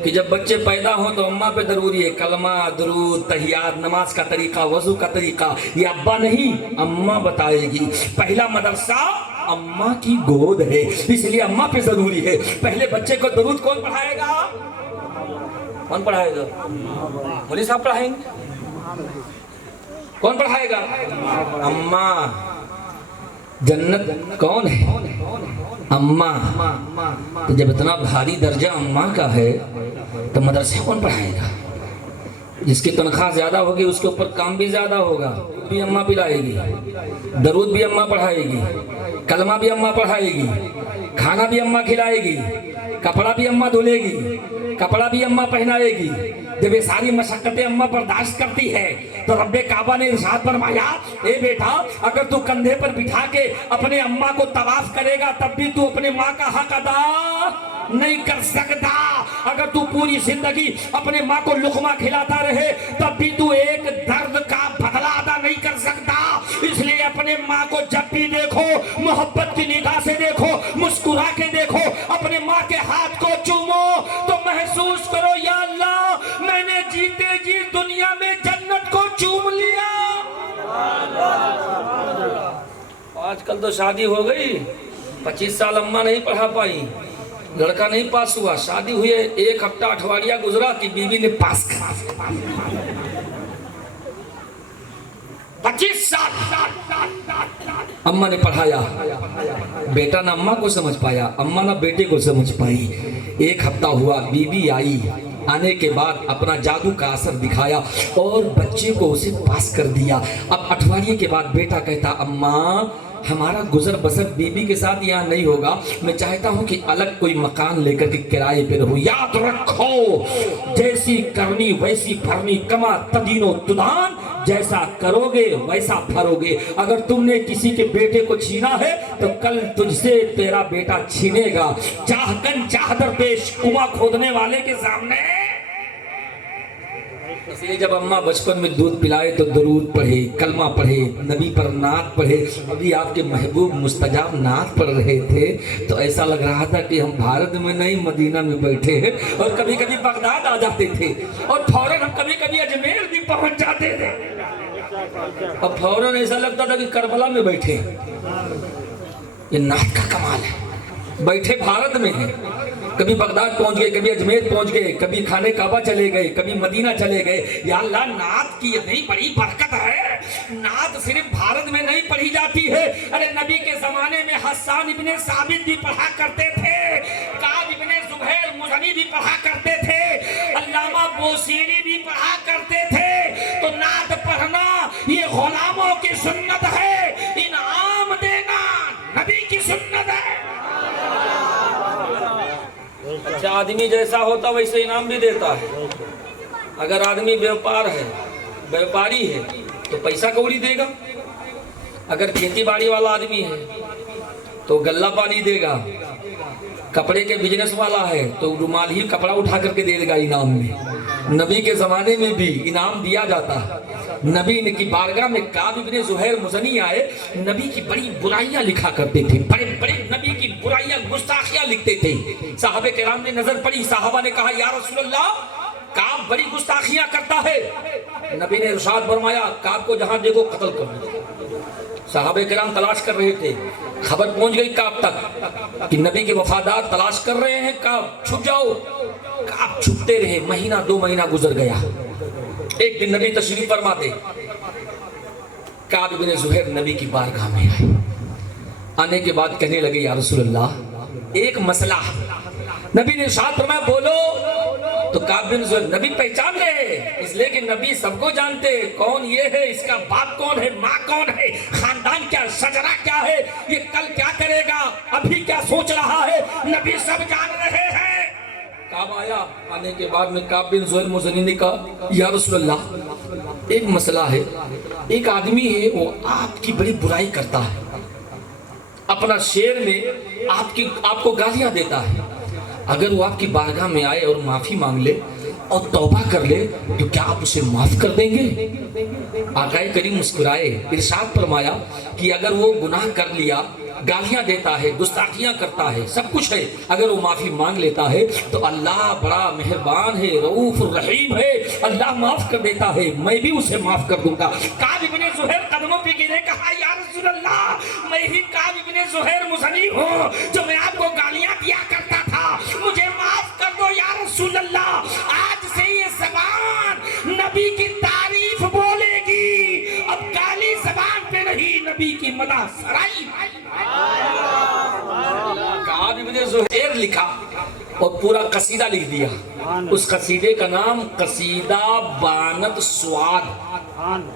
کہ جب بچے پیدا ہوں تو اماں پہ ضروری ہے کلمہ، درود، تحیات، نماز کا طریقہ، وضو کا طریقہ، یہ ابا نہیں اماں بتائے گی۔ پہلا مدرسہ اماں کی گود ہے، اس لیے اماں پہ ضروری ہے۔ پہلے بچے کو درود کون پڑھائے گا؟ کون پڑھائے گا؟ مولوی صاحب پڑھائیں گے؟ کون پڑھائے گا؟ اماں۔ جنت کون ہے؟ اماں۔ تو جب اتنا بھاری درجہ اماں کا ہے تو مدرسے کون پڑھائے گا؟ جس کی تنخواہ زیادہ ہوگی اس کے اوپر کام بھی زیادہ ہوگا، بھی اماں پلائے گی، درود بھی اماں پڑھائے گی، کلمہ بھی اماں پڑھائے گی، کھانا بھی اماں کھلائے گی، کپڑا بھی اماں دھلے گی، کپڑا بھی اماں پہنائے گی۔ جب یہ ساری مشقتیں اماں برداشت کرتی ہے تو رب کعبہ نے ارشاد فرمایا، اے بیٹا اگر تو کندھے پر بٹھا کے اپنے اماں کو طواف کرے گا تب بھی تو اپنے ماں کا حق ادا نہیں کر سکتا۔ اگر تو پوری زندگی اپنے ماں کو لقمہ کھلاتا رہے تب بھی تو ایک درد کا بدلہ ادا نہیں کر سکتا۔ اس لیے اپنے ماں کو جب بھی دیکھو محبت کی نگاہ سے دیکھو، مسکرا کے دیکھو، اپنے ماں کے ہاتھ کو چومو تو محسوس کرو یا اللہ میں نے جیتے جی دنیا میں جنت کو چوم لیا۔ آج کل تو شادی ہو گئی، 25 سال اماں نہیں پڑھا پائی، لڑکا نہیں پاس ہوا، شادی ہوئی 1 ہفتہ اٹھواڑیہ گزرا کہ بیوی نے پاس کرا۔ 25 سال اماں نے پڑھایا، بیٹا نہ اماں کو سمجھ پایا، اماں نہ بیٹے کو سمجھ پائی۔ 1 ہفتہ ہوا، بیوی آئی، آنے کے بعد اپنا جادو کا اثر دکھایا اور بچے کو اسے پاس کر دیا۔ اب اٹھواڑیے کے بعد بیٹا کہتا اماں ہمارا گزر بسر بیوی کے ساتھ یہاں نہیں ہوگا، میں چاہتا ہوں کہ الگ کوئی مکان لے کر کے کرائے پہ رہو۔ یاد رکھو جیسی کرنی ویسی بھرنی، کما تدین و تدان، جیسا کرو گے ویسا بھرو گے۔ اگر تم نے کسی کے بیٹے کو چھینا ہے تو کل تجھ سے تیرا بیٹا چھینے گا۔ چاہ کن چاہ در پیش، کنواں کھودنے والے کے سامنے۔ اس لیے جب اماں بچپن میں دودھ پلائے تو درود پڑھے، کلمہ پڑھے، نبی پر نعت پڑھے۔ ابھی آپ کے محبوب مستجاب نعت پڑھ رہے تھے تو ایسا لگ رہا تھا کہ ہم بھارت میں نہیں مدینہ میں بیٹھے ہیں، اور کبھی کبھی بغداد آ جاتے تھے اور فوراً ہم کبھی کبھی اجمیر بھی پہنچ جاتے تھے، اور فوراً ایسا لگتا تھا کہ کربلا میں بیٹھے ہیں۔ یہ نعت کا کمال ہے، بیٹھے بھارت میں ہیں، کبھی بغداد پہنچ گئے، کبھی اجمیر پہنچ گئے، کبھی خانہ کعبہ چلے گئے، کبھی مدینہ چلے گئے۔ یا اللہ نعت کی اتنی بڑی برکت ہے، نعت صرف بھارت میں نہیں پڑھی جاتی ہے۔ ارے نبی کے زمانے میں حسان ابن ثابت بھی پڑھا کرتے تھے، کعب ابن زبیر مزنی بھی پڑھا کرتے تھے، علامہ بوصیری بھی پڑھا کرتے تھے۔ تو نعت پڑھنا یہ غلاموں کی سنت ہے، انعام دینا نبی کی سنت ہے۔ اچھا آدمی جیسا ہوتا ویسے انعام بھی دیتا ہے۔ اگر آدمی بیوپار ہے، بیوپاری ہے تو پیسہ کوڑی دے گا، اگر کھیتی باڑی والا آدمی ہے تو غلہ پانی دے گا، کپڑے کے بزنس والا ہے تو رومال ہی کپڑا اٹھا کر کے دے گا انعام میں۔ نبی کے زمانے میں بھی انعام دیا جاتا ہے۔ نبی کی بارگاہ میں کعب ابن زہیر مزنی آئے، نبی کی بڑی برائیاں لکھا کرتے تھے، بڑے بڑے نبی کی برائیاں گستاخیاں لکھتے تھے۔ صحابہ کرام نے نظر پڑی، صحابہ نے کہا یا رسول اللہ کعب بڑی گستاخیاں کرتا ہے۔ نبی نے ارشاد فرمایا کعب کو جہاں دیکھو قتل کر دو۔ صحابہ کرام تلاش کر رہے تھے، خبر پہنچ گئی کعب تک کہ نبی کے وفادار تلاش کر رہے ہیں، کعب چھپ جاؤ۔ کعب چھپتے رہے، مہینہ 2 مہینہ گزر گیا۔ ایک دن نبی تشریف فرماتے، کعب بن زہیر نبی کی بارگاہ میں آئے، آنے کے بعد کہنے لگے یا رسول اللہ ایک مسئلہ۔ نبی نے ارشاد فرمایا بولو۔ تو کعب بن زہیر نبی پہچان لے، اس لیے کہ نبی سب کو جانتے، کون یہ ہے، اس کا باپ کون ہے، ماں کون ہے، خاندان کیا، شجرہ کیا ہے، یہ کل کیا کرے گا، ابھی کیا سوچ رہا ہے، نبی سب جان رہے ہیں۔ کعب آیا، آنے کے بعد میں کعب بن زہیر مزنی نے کہا یا رسول اللہ ایک مسئلہ ہے، ایک آدمی ہے وہ آپ کی بڑی برائی کرتا ہے، اپنا شعر میں آپ کو گالیاں دیتا ہے، اگر وہ آپ کی بارگاہ میں آئے اور معافی مانگ لے اور توبہ کر لے تو کیا آپ اسے معاف کر دیں گے؟ آقا کریم مسکرائے، ارشاد فرمایا کہ اگر وہ گناہ کر لیا، گالیاں دیتا ہے، گستاخیاں کرتا ہے، سب کچھ ہے، اگر وہ معافی مانگ لیتا ہے تو اللہ بڑا مہربان ہے، رؤوف الرحیم ہے، اللہ معاف کر دیتا ہے، میں بھی اسے معاف کر دوں گا۔ کعب ابن زہیر قدموں پہ گرے، کہا یا رسول اللہ، میں ہی کعب ابن زہیر مذنب ہوں جو میں آپ کو گالیاں دیا کرتا تھا، مجھے معاف کر دو یا رسول اللہ۔ آج سے یہ زبان نبی کی تعریف بولے گی، اب گالی زبان پہ نہیں، نبی کی مدح سرائی۔ کعب ابن زہیر لکھا اور پورا قصیدہ لکھ دیا، اس قصیدے کا نام قصیدہ بانت سواد،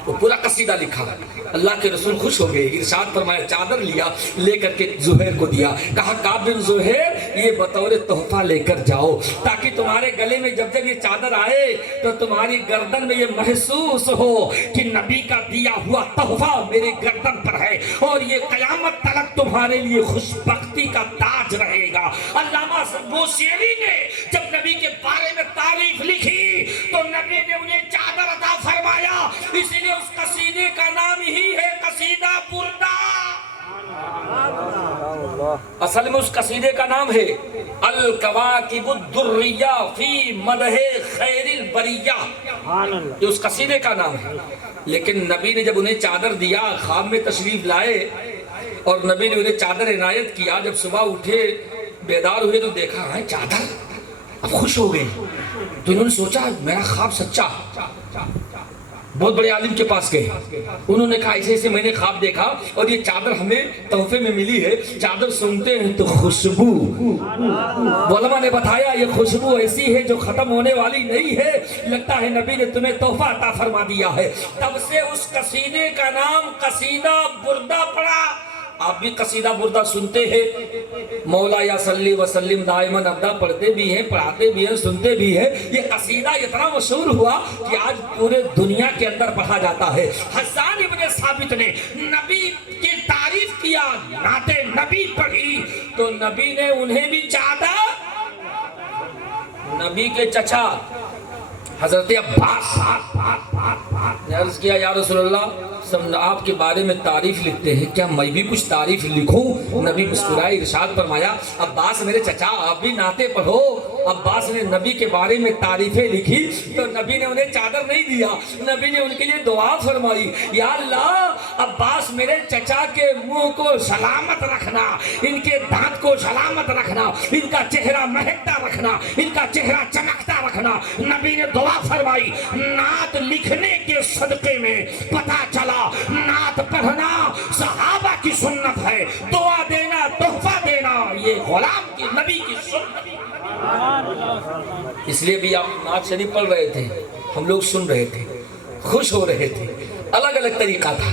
وہ پورا قصیدہ لکھا۔ اللہ کے رسول خوش ہو گئے، ارشاد فرمایا، چادر لیا، لے کر کے زہیر کو دیا، کہا کعب بن زہیر یہ بطور تحفہ لے کر جاؤ، تاکہ تمہارے گلے میں جب جب یہ چادر آئے تو تمہاری گردن میں یہ محسوس ہو کہ نبی کا دیا ہوا تحفہ میرے گردن پر ہے، اور یہ قیامت تک تمہارے لیے خوش بختی کا تاج رہے گا۔ علامہ بوسیری نے جب نبی کے بارے میں تعریف لکھی تو نبی نے انہیں چادر عطا فرمایا، اس لیے اس قصیدے کا نام ہی ہے قصیدہ بردہ۔ اصل میں اس قصیدے کا نام ہے الکواکب الدریہ فی مدح خیر البریہ، یہ اس قصیدے کا نام ہے۔ لیکن نبی نے جب انہیں چادر دیا، خواب میں تشریف لائے اور نبی نے انہیں چادر عنایت کیا، جب صبح اٹھے بیدار ہوئے تو دیکھا ہے چادر، اب خوش ہو گئے، تو انہوں نے سوچا میرا خواب سچا۔ بہت بڑے عالم کے پاس گئے، انہوں نے کہا ایسے ایسے میں نے خواب دیکھا اور یہ چادر ہمیں تحفے میں ملی ہے۔ چادر سنتے ہیں تو خوشبو، علماء نے بتایا یہ خوشبو ایسی ہے جو ختم ہونے والی نہیں ہے، لگتا ہے نبی نے تمہیں تحفہ عطا فرما دیا ہے۔ تب سے اس قصیدے کا نام قصیدہ بردہ پڑا۔ آپ بھی قصیدہ بردہ سنتے ہیں، مولا یا صلی وسلم دائماً ابدا پڑھتے بھی ہیں، پڑھاتے بھی ہیں، سنتے بھی ہیں۔ یہ قصیدہ اتنا مشہور ہوا کہ آج پورے دنیا کے اندر پڑھا جاتا ہے۔ حسان ابن ثابت نے نبی کی تعریف کیا، نعت نبی پڑھی تو نبی نے انہیں بھی چادر، نبی کے چچا حضرت عباس نے عرض کیا یا رسول اللہ آپ کے بارے میں تعریف لکھتے ہیں، کیا میں بھی کچھ تعریف لکھوں؟ نبی مسکرائے، ارشاد فرمایا عباس میرے چچا آپ بھی نعتیں پڑھو۔ عباس نے نبی کے بارے میں تعریفیں لکھی تو نبی نے انہیں چادر نہیں دیا، نبی نے ان کے لیے دعا فرمائی، یا اللہ عباس میرے چچا کے منہ کو سلامت رکھنا، ان کے دانت کو سلامت رکھنا، ان کا چہرہ مہکتا رکھنا، ان کا چہرہ چمکتا رکھنا۔ نبی نے دعا فرمائی۔ نعت لکھنے کے صدقے میں پتہ چلا نعت پڑھنا صحابہ کی سنت ہے، دعا دینا، تحفہ دینا یہ غلام کی نبی کی سنت۔ اس لیے بھی آپ نعت شریف پڑھ رہے تھے، ہم لوگ سن رہے تھے، خوش ہو رہے تھے، الگ الگ طریقہ تھا۔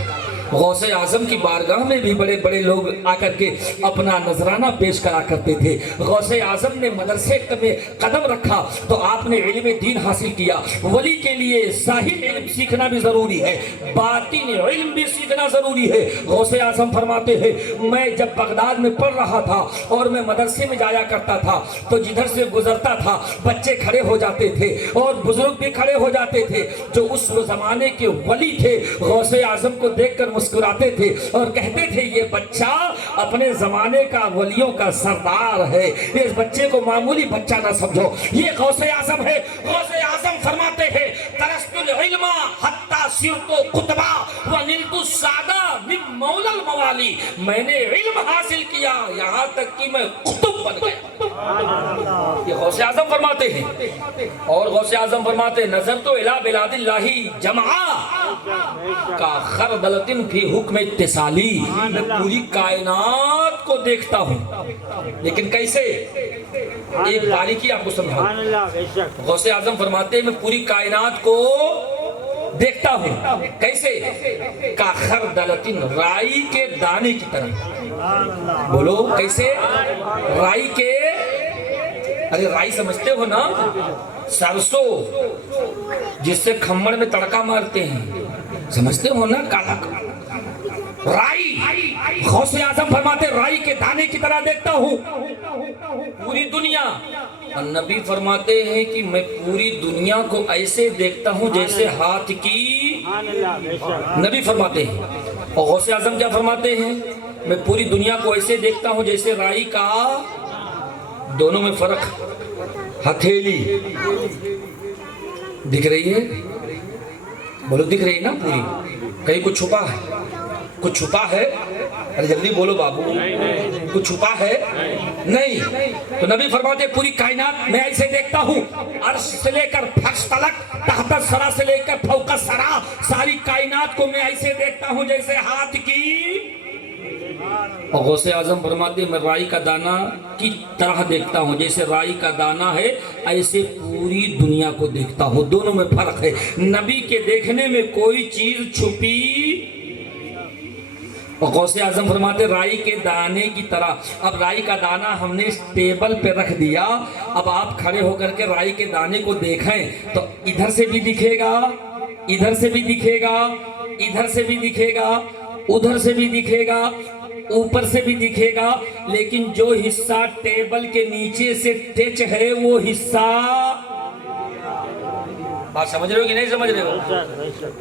غوث اعظم کی بارگاہ میں بھی بڑے بڑے لوگ آ کر کے اپنا نذرانہ پیش کرا کرتے تھے۔ غوث اعظم نے مدرسے میں قدم رکھا تو آپ نے علم دین حاصل کیا۔ ولی کے لیے ظاہر علم سیکھنا بھی ضروری ہے، باطن علم بھی سیکھنا ضروری ہے۔ غوث اعظم فرماتے ہیں میں جب بغداد میں پڑھ رہا تھا اور میں مدرسے میں جایا کرتا تھا تو جدھر سے گزرتا تھا بچے کھڑے ہو جاتے تھے اور بزرگ بھی کھڑے ہو جاتے تھے جو اس زمانے کے ولی تھے، غوث اعظم کو دیکھ کر مسکراتے تھے اور کہتے تھے یہ بچہ اپنے زمانے کا ولیوں کا سردار ہے، اس بچے کو معمولی بچہ نہ سمجھو، یہ غوث اعظم ہے۔ غوث اعظم فرماتے ہیں ترست العلم حتی صرت قطبا ونلت السعادہ من مولا الموالی، میں نے علم حاصل کیا یہاں تک کہ میں قطب بن گیا، یہ غوث اعظم فرماتے ہیں۔ اور غوث اعظم فرماتے ہیں نظر تو الہ بلاد اللہ جمعہ کا خردلۃ فی حکم اتصالی، میں پوری کائنات کو دیکھتا ہوں، لیکن کیسے؟ ایک باریکی آپ کو سمجھاؤں۔ غوث اعظم فرماتے ہیں میں پوری کائنات کو دیکھتا ہوں، کیسے؟ کا خردلۃ، رائی کے دانے کی طرح۔ بولو کیسے؟ رائی کے، ارے رائی سمجھتے ہو نا، سرسو جس سے کھمڑ میں تڑکا مارتے ہیں، سمجھتے ہو نا، کالا رائی۔ غوث اعظم فرماتے رائی کے دانے کی طرح دیکھتا ہوں، پوری دنیا اور نبی فرماتے ہیں کہ میں پوری دنیا کو ایسے دیکھتا ہوں جیسے ہاتھ کی، نبی فرماتے ہیں۔ اور غوث اعظم کیا فرماتے ہیں؟ میں پوری دنیا کو ایسے دیکھتا ہوں جیسے رائی کا، دونوں میں فرق، ہتھیلی دکھ رہی ہے، بولو دکھ رہی ہے نا پوری، کہیں کچھ چھپا ہے؟ کچھ چھپا ہے؟ ارے جلدی بولو بابو، کچھ چھپا ہے؟ نہیں۔ تو نبی فرماتے پوری کائنات میں ایسے دیکھتا ہوں، عرش سے لے کر فرش تلک، تحت الثری سے لے کر فوق الثری، ساری کائنات کو میں ایسے دیکھتا ہوں جیسے ہاتھ کی۔ اور غوث اعظم فرماتے میں رائی کا دانہ کی طرح دیکھتا ہوں، جیسے رائی کا دانہ ہے ایسے پوری دنیا کو دیکھتا ہوں، دونوں میں فرق ہے۔ نبی کے دیکھنے میں کوئی چیز چھپی۔ اور غوث اعظم فرماتے رائی کے دانے کی طرح۔ اب رائی کا دانہ ہم نے اس ٹیبل پہ رکھ دیا، اب آپ کھڑے ہو کر کے رائی کے دانے کو دیکھیں تو ادھر سے بھی دکھے گا، ادھر سے بھی دکھے گا، ادھر سے بھی دکھے گا، ادھر سے بھی دکھے گا، اوپر سے بھی دکھے گا، لیکن جو حصہ ٹیبل کے نیچے سے ٹچ ہے وہ حصہ، بات سمجھ رہے ہو کہ نہیں سمجھ رہے ہو؟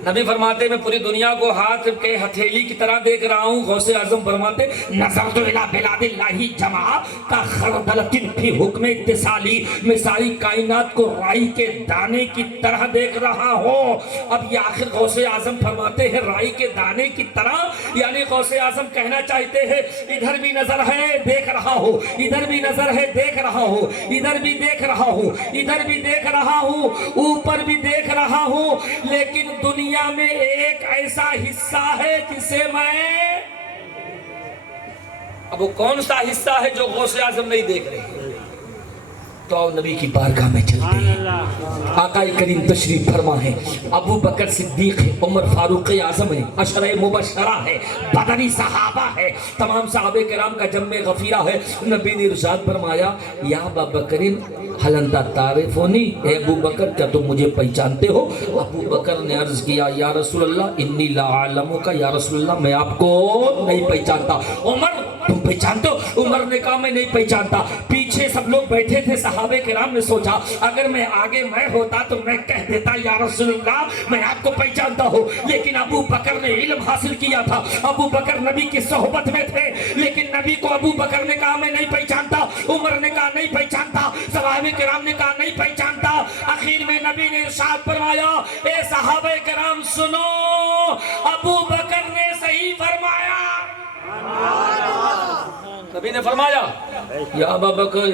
نبی فرماتے میں پوری دنیا کو ہاتھ کے ہتھیلی کی طرح دیکھ رہا ہوں۔ غوث اعظم فرماتے نظرت الی بلاد اللہ جمع کا خردلۃ فی حکم اتصالی، میں ساری کائنات کو رائی کے دانے کی طرح دیکھ رہا ہوں۔ اب یہ آخر غوث اعظم فرماتے ہیں رائی کے دانے کی طرح، یعنی غوث اعظم کہنا چاہتے ہیں ادھر بھی نظر ہے دیکھ رہا ہوں، ادھر بھی نظر ہے دیکھ رہا ہوں، ادھر بھی دیکھ رہا ہوں، ادھر بھی دیکھ رہا ہوں، اوپر بھی دیکھ رہا ہوں، لیکن دنیا میں ایک ایسا حصہ ہے جسے میں، اب وہ کون سا حصہ ہے جو غوث اعظم نہیں دیکھ رہے؟ تو آؤ نبی کی بارگاہ میں چلتے ہیں۔ آقا کریم تشریف فرما ہے، ابو بکر صدیق ہے، عمر فاروق اعظم ہے، عشرہ مبشرہ ہے، بدری صحابہ ہے، تمام صحابہ کرام کا جمع غفیرہ ہے۔ نبی نے ارشاد فرمایا یا ابا بکر ہل انت تعرفونی، اے ابو بکر کیا تم مجھے پہچانتے ہو؟ ابو بکر نے عرض کیا یا رسول اللہ انی لا اعلمک، یا رسول اللہ میں آپ کو نہیں پہچانتا۔ عمر تم پہچانتے ہو؟ عمر نے کہا میں نہیں پہچانتا۔ پیچھے سب لوگ بیٹھے تھے، صحابہ کرام نے سوچا اگر میں آگے میں ہوتا تو میں کہہ دیتا یا رسول اللہ میں آپ کو پہچانتا ہوں، لیکن ابو بکر نے علم حاصل کیا تھا، ابو بکر نبی کی صحبت میں تھے، لیکن نبی کو ابو بکر نے کہا میں نہیں پہچانتا، عمر نے کہا نہیں پہچانتا، صحابہ کرام نے کہا نہیں پہچانتا۔ آخر میں نبی نے ارشاد فرمایا اے صحابہ کرام سنو، ابو بکر نے صحیح فرمایا۔ نبی نے فرمایا یا ابا بکر،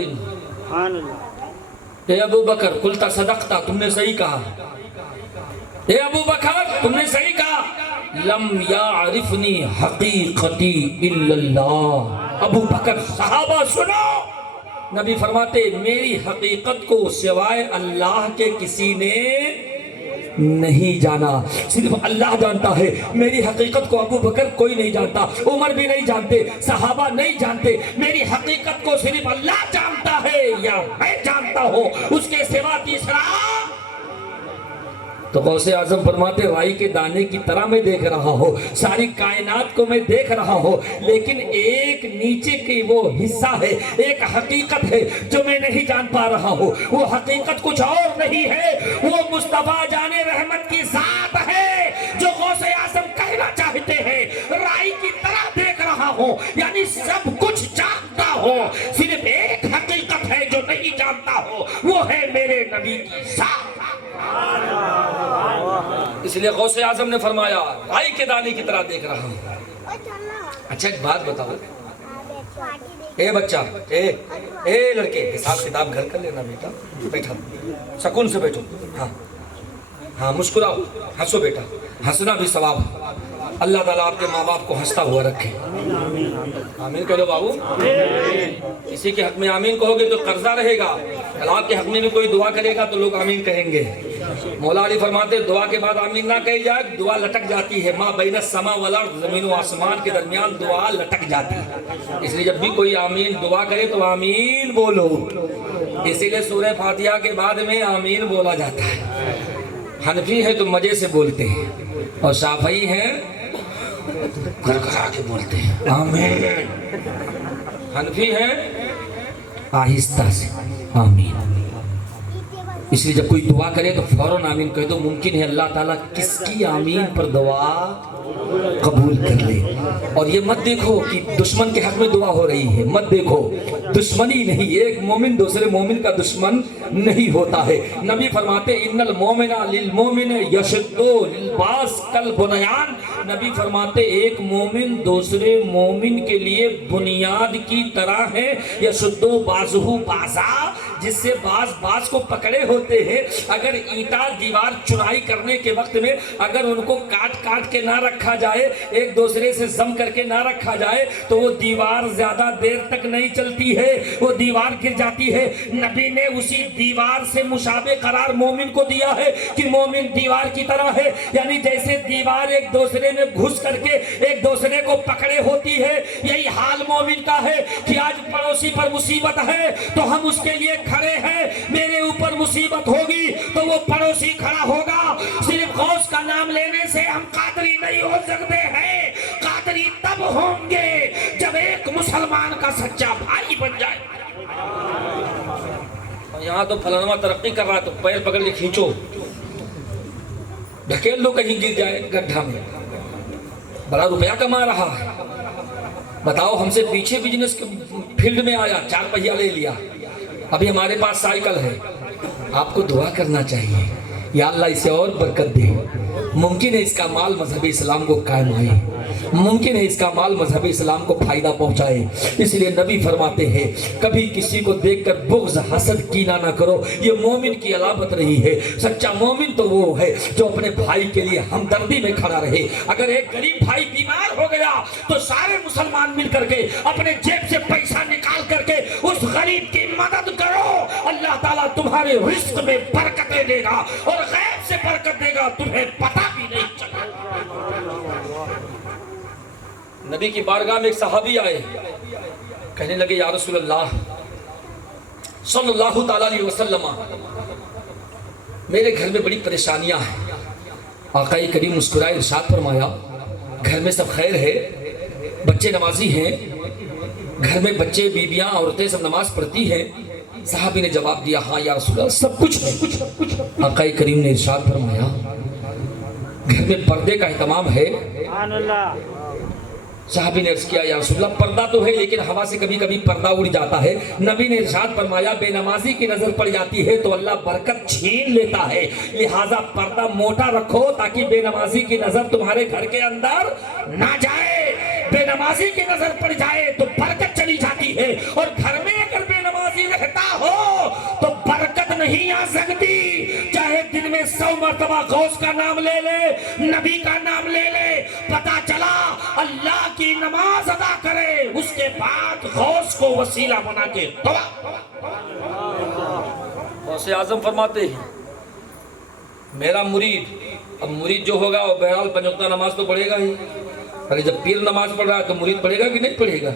اے ابو بکر قلت صدقتا، تم نے صحیح کہا، اے ابو بکر تم نے صحیح کہا، لم یعرفنی حقیقتی الا اللہ۔ ابو بکر صحابہ سنو، نبی فرماتے میری حقیقت کو سوائے اللہ کے کسی نے نہیں جانا، صرف اللہ جانتا ہے۔ میری حقیقت کو ابو بکر کوئی نہیں جانتا، عمر بھی نہیں جانتے، صحابہ نہیں جانتے، میری حقیقت کو صرف اللہ جانتا ہے یا میں جانتا ہوں، اس کے سوا تیسرا۔ تو غوث اعظم فرماتے رائی کے دانے کی طرح میں دیکھ رہا ہوں، ساری کائنات کو میں دیکھ رہا ہوں، لیکن ایک نیچے کی وہ حصہ ہے، ایک حقیقت ہے جو میں نہیں جان پا رہا ہوں۔ وہ حقیقت کچھ اور نہیں ہے، وہ مصطفیٰ جان رحمت کی ذات ہے جو غوث اعظم کہنا چاہتے ہیں رائی کی طرح دیکھ رہا ہوں، یعنی سب کچھ جانتا ہوں، صرف ایک حقیقت ہے جو نہیں جانتا ہوں، وہ ہے میرے نبی کی ذات۔ اس لیے غوث اعظم نے فرمایا رائی کے دانے کی طرح دیکھ رہا ہوں۔ اچھا ایک بات بتاؤ، اے بچہ، اے لڑکے، حساب کتاب گھر کر لینا بیٹا، بیٹھا سکون سے بیٹھو، ہاں مسکراؤ، ہنسو بیٹا، ہنسنا بھی ثواب ہے۔ اللہ تعالیٰ آپ کے ماں باپ کو ہنستا ہوا رکھے، آمین کہو بابو۔ کسی کے حق میں آمین کہو گے تو قرضہ رہے گا، طلاق کے حق میں بھی کوئی دعا کرے گا تو لوگ آمین کہیں گے۔ مولا علی فرماتے دعا کے بعد آمین نہ کہی جائے دعا لٹک جاتی ہے، ما بین السماء والارض، زمین و آسمان کے درمیان دعا لٹک جاتی ہے۔ اس لیے جب بھی کوئی آمین دعا کرے تو آمین بولو، اسی لیے سورہ فاتحہ کے بعد میں آمین بولا جاتا ہے۔ حنفی ہے تو مزے سے بولتے ہیں، اور شافعی ہیں گھر گھر کے بولتے ہیں آمین۔ حنفی ہیں آہستہ سے، آمین۔ اس لیے جب کوئی دعا کرے تو فوراً آمین کہہ دو، ممکن ہے اللہ تعالیٰ کس کی آمین پر دعا قبول کر لے۔ اور یہ مت دیکھو کہ دشمن کے حق میں دعا ہو رہی ہے، مت دیکھو، دشمنی نہیں، ایک مومن دوسرے مومن کا دشمن نہیں ہوتا ہے۔ نبی فرماتے ان المومن للمومن یشد للباس کالبنیان، نبی فرماتے ایک مومن دوسرے مومن کے لیے بنیاد کی طرح ہے، یشد بعضہ بعضا، جس سے بعض کو پکڑے ہوتے ہیں۔ اگر اینٹا دیوار چنائی کرنے کے وقت میں اگر ان کو کاٹ کے نہ رکھا جائے، ایک دوسرے سے ضم کر کے نہ رکھا جائے تو وہ دیوار زیادہ دیر تک نہیں چلتی ہے، وہ دیوار گر جاتی ہے۔ نبی نے اسی دیوار سے مشابہ قرار مومن کو دیا ہے کہ مومن دیوار کی طرح ہے، یعنی جیسے دیوار ایک دوسرے میں گھس کر کے ایک دوسرے کو پکڑے ہوتی ہے، یہی حال مومن کا ہے کہ آج پڑوسی پر مصیبت ہے تو ہم اس کے لیے کھڑے ہیں، میرے اوپر مصیبت ہوگی تو وہ پڑوسی کھڑا ہوگا۔ صرف غوث کا نام لینے سے ہم قادری نہیں ہو سکتے ہیں، قادری تب ہوں گے جب ایک مسلمان کا سچا بھائی بن جائے۔ یہاں تو فلانواں ترقی کر رہا ہے تو پیر پکڑ کے کھینچو، ڈھکیل دو کہیں گر جائے گڈھا میں، بڑا روپیہ کما رہا ہے، بتاؤ ہم سے پیچھے بزنس فیلڈ میں آیا، 4 پہیہ لے لیا، ابھی ہمارے پاس سائیکل ہے۔ آپ کو دعا کرنا چاہیے یا اللہ اسے اور برکت دے، ممکن ہے اس کا مال مذہب اسلام کو قائم آئے، ممکن ہے اس کا مال مذہب اسلام کو فائدہ پہنچائے۔ اس لیے نبی فرماتے ہیں کبھی کسی کو دیکھ کر بغض حسد کینہ نہ کرو، یہ مومن کی علامت رہی ہے۔ سچا مومن تو وہ ہے جو اپنے بھائی کے لیے ہمدردی میں کھڑا رہے۔ اگر ایک غریب بھائی بیمار ہو گیا تو سارے مسلمان مل کر کے اپنے جیب سے پیسہ نکال کر کے اس غریب کی مدد کرو، اللہ تعالیٰ تمہارے رزق میں برکتیں دے گا اور غیب سے برکت دے گا، تمہیں پتہ بھی نہیں چلے۔ نبی کی بارگاہ میں ایک صحابی آئے، کہنے لگے یا رسول اللہ صلی اللہ تعالیٰ علیہ وسلم، میرے گھر میں بڑی پریشانیاں ہیں۔ آقا کریم مسکرائے ارشاد فرمایا گھر میں سب خیر ہے، بچے نمازی ہیں، گھر میں بچے بیویاں عورتیں سب نماز پڑھتی ہیں؟ صحابی نے جواب دیا ہاں یا رسول اللہ سب کچھ ہے۔ آقا کریم نے ارشاد فرمایا گھر میں پردے کا اہتمام ہے؟ صحابی نے عرض کیا یا رسول اللہ پردہ تو ہے لیکن ہوا سے کبھی کبھی پردہ اڑ جاتا ہے۔ نبی نے ارشاد فرمایا بے نمازی کی نظر پڑ جاتی ہے تو اللہ برکت چھین لیتا ہے، لہٰذا پردہ موٹا رکھو تاکہ بے نمازی کی نظر تمہارے گھر کے اندر نہ جائے۔ بے نمازی کی نظر پڑ جائے تو برکت چلی جاتی ہے، اور گھر میں اگر بے نمازی رہتا ہو تو برکت نہیں آ سکتی۔ چاہے دن میں 100 مرتبہ غوث کا نام لے لے، نبی کا نام لے لے، پتا چلا اللہ کی نماز ادا کرے، اس کے بعد غوث کو وسیلہ بنا کے دعا۔ غوث اعظم فرماتے ہیں میرا مرید، اب مرید جو ہوگا وہ بہرحال 5 وقتہ نماز تو پڑھے گا ہی، ارے جب پیر نماز پڑھ رہا ہے تو مرید پڑھے گا کہ نہیں پڑھے گا؟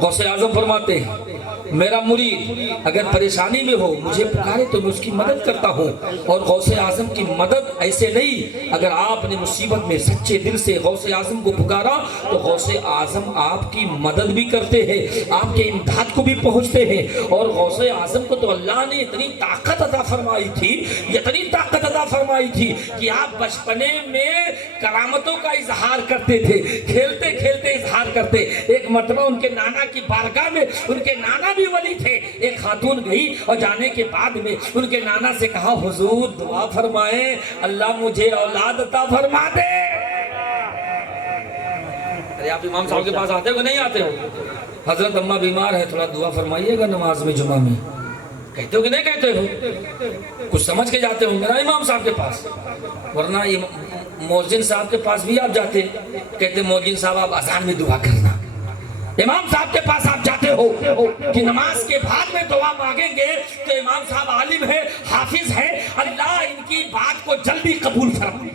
غوث اعظم فرماتے ہیں میرا مرید اگر پریشانی میں ہو مجھے پکارے تو میں اس کی مدد کرتا ہوں، اور غوث اعظم کی مدد ایسے نہیں، اگر آپ نے مصیبت میں سچے دل سے غوث اعظم کو پکارا تو غوث اعظم آپ کی مدد بھی کرتے ہیں، آپ کے امداد کو بھی پہنچتے ہیں۔ اور غوث اعظم کو تو اللہ نے اتنی طاقت عطا فرمائی تھی، اتنی طاقت عطا فرمائی تھی کہ آپ بچپنے میں کرامتوں کا اظہار کرتے تھے، کھیلتے کھیلتے اظہار کرتے۔ ایک مرتبہ ان کے نانا کی بارگاہ میں، ان کے نانا بھی ولی تھے، ایک خاتون گئی اور جانے کے بعد میں ان کے نانا سے کہا حضور دعا فرمائیں اللہ مجھے اولاد عطا فرما دے۔ ارے آپ امام صاحب کے پاس آتے ہو نہیں آتے ہو؟ حضرت اماں بیمار ہے تھوڑا دعا فرمائیے گا نماز میں جمعہ میں، کہتے ہو کہ نہیں کہتے ہو؟ کچھ سمجھ کے جاتے ہو میرا امام صاحب کے پاس، ورنہ مؤذن صاحب کے پاس بھی آپ جاتے، کہتے مؤذن صاحب آپ اذان میں دعا کرنا۔ امام صاحب کے پاس آپ جاتے ہو کہ نماز کے بعد میں دعا مانگیں گے تو امام صاحب عالم ہے، حافظ ہے، اللہ ان کی بات کو جلدی قبول فرمائے۔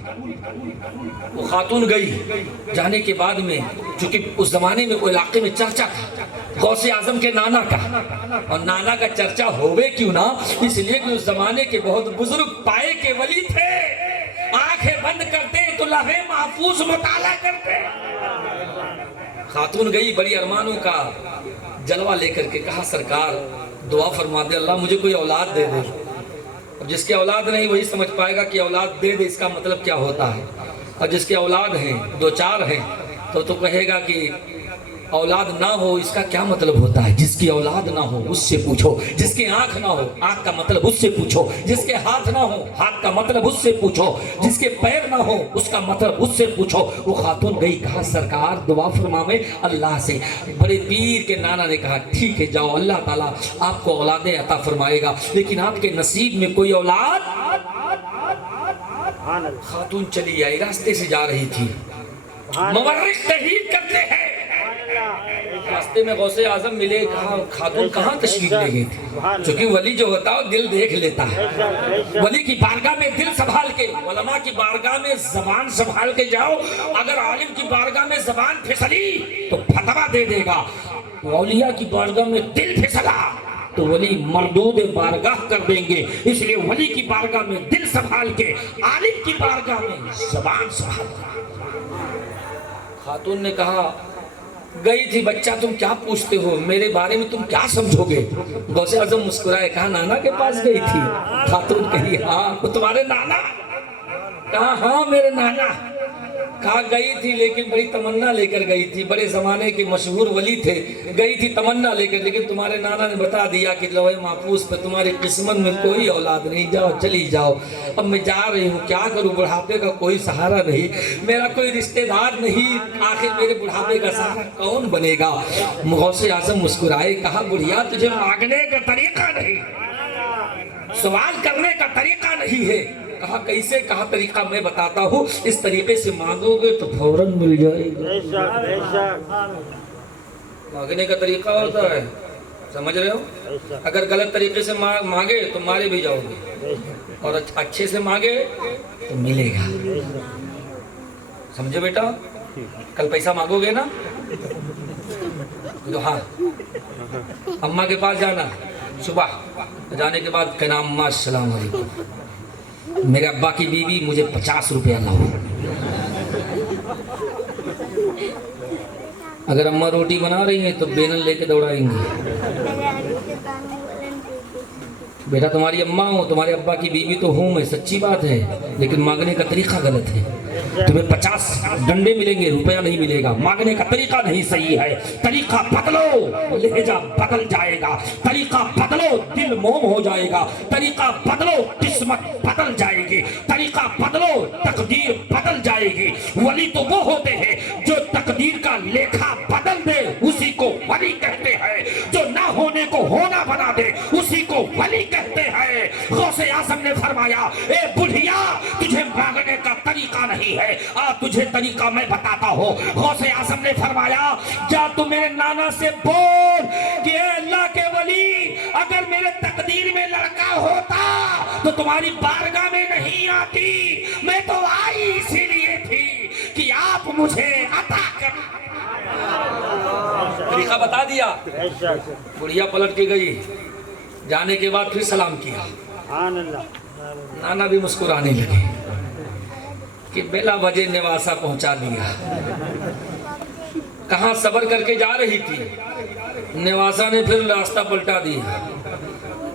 وہ خاتون گئی، جانے کے بعد میں چونکہ اس زمانے میں وہ علاقے میں چرچا تھا غوث اعظم کے نانا کا، اور نانا کا چرچا ہوئے کیوں نہ، اس لیے کہ اس زمانے کے بہت بزرگ پائے کے ولی تھے، آنکھیں بند کرتے تو لوح محفوظ مطالعہ کرتے۔ خاتون گئی بڑی ارمانوں کا جلوہ لے کر کے کہا سرکار دعا فرما دے اللہ مجھے کوئی اولاد دے دے. اب جس کی اولاد نہیں وہی سمجھ پائے گا کہ اولاد دے دے اس کا مطلب کیا ہوتا ہے. اور جس کی اولاد ہیں 2-4 ہیں تو کہے گا کہ اولاد نہ ہو اس کا کیا مطلب ہوتا ہے. جس کی اولاد نہ ہو اس سے پوچھو. جس کی آنکھ نہ ہو آنکھ کا مطلب اس سے پوچھو. جس کے ہاتھ نہ ہو ہاتھ کا مطلب اس سے پوچھو. جس کے پیر نہ ہو اس کا مطلب اس سے پوچھو. وہ خاتون گئی کہا سرکار دعا فرمائے اللہ سے. بڑے پیر کے نانا نے کہا ٹھیک ہے جاؤ اللہ تعالیٰ آپ کو اولادیں عطا فرمائے گا لیکن آپ کے نصیب میں کوئی اولاد. خاتون چلی آئی راستے سے جا رہی تھی. مورخ تحریر کرتے ہیں راستے میں غوث اعظم ملے. کہا خاتون کہاں تشریف لے گئی تھی. چونکہ ولی جو ہوتا ہے دل دیکھ لیتا ہے. ولی کی بارگاہ میں دل سنبھال کے, علماء کی بارگاہ میں زبان سنبھال کے جاؤ. اگر عالم کی بارگاہ میں زبان پھسلی تو فتویٰ دے دے گا. اولیاء کی بارگاہ میں دل پھسلا تو ولی مردود بارگاہ کر دیں گے. اس لیے ولی کی بارگاہ میں دل سنبھال کے عالم کی بارگاہ میں زبان سنبھال. خاتون نے کہا گئی تھی بچہ تم کیا پوچھتے ہو میرے بارے میں تم کیا سمجھو گے. غوث اعظم مسکرائے کہا نانا کے پاس گئی تھی. خاتون کہی ہاں وہ تمہارے نانا. کہا ہاں میرے نانا. کہا گئی تھی لیکن بڑی تمنا لے کر گئی تھی. بڑے زمانے کے مشہور ولی تھے. گئی تھی تمنا لے کر لیکن تمہارے نانا نے بتا دیا کہ لوح محفوظ پہ تمہاری قسمت میں کوئی اولاد نہیں. جاؤ چلی جاؤ. اب میں جا رہی ہوں کیا کروں بڑھاپے کا کوئی سہارا نہیں. میرا کوئی رشتہ دار نہیں. آخر میرے بڑھاپے کا سہارا کون بنے گا. غوث اعظم مسکرائے کہا بڑھیا تجھے مانگنے کا طریقہ نہیں سوال کرنے کا طریقہ نہیں ہے. کہا کیسے. کہا طریقہ میں بتاتا ہوں. اس طریقے سے مانگو گے تو فوراً مل جائے گا. مانگنے کا طریقہ ہوتا ہے سمجھ رہے ہو. اگر غلط طریقے سے مانگے تو مارے بھی جاؤ گے اور اچھے سے مانگے تو ملے گا. سمجھے بیٹا. کل پیسہ مانگو گے نا تو ہاں اماں کے پاس جانا. صبح جانے کے بعد کہنا اماں السلام علیکم میرے ابا کی بیوی مجھے 50 روپیہ لاؤ. اگر اماں روٹی بنا رہی ہیں تو بینن لے کے دوڑائیں گے. بیٹا تمہاری اماں ہوں تمہارے ابا کی بیوی تو ہوں میں سچی بات ہے لیکن مانگنے کا طریقہ غلط ہے. تمہیں 50 ڈنڈے ملیں گے روپیہ نہیں ملے گا. مانگنے کا طریقہ نہیں صحیح ہے. طریقہ بدلو لہجہ بدل جائے گا. طریقہ بدلو دل موم ہو جائے گا. طریقہ بدلو قسمت بدل جائے گی. طریقہ بدلو تقدیر بدل جائے گی. ولی تو وہ ہوتے ہیں جو تقدیر کا لیکھا بدل دے اسی کو ولی کہتے ہیں. جو نہ ہونے کو ہونا بنا دے اسی کو ولی کہتے ہیں. غوث اعظم نے فرمایا اے بڑھیا تجھے مانگنے کا طریقہ نہیں ہے. تجھے طریقہ میں بتاتا ہوں. غوث اعظم نے فرمایا جا تو میرے نانا سے بول کہ اے اللہ کے ولی اگر میرے تقدیر میں لڑکا ہوتا تو تمہاری بارگاہ میں نہیں آتی. میں تو آئی اسی لیے تھی کہ آپ مجھے عطا کر. طریقہ بتا دیا. بڑھیا پلٹ کے گئی. جانے کے بعد پھر سلام کیا. نانا بھی مسکرانے لگے کہ بلا وجہ نواسا پہنچا دیا. کہاں صبر کر کے جا رہی تھی. نواسا نے پھر راستہ پلٹا دیا.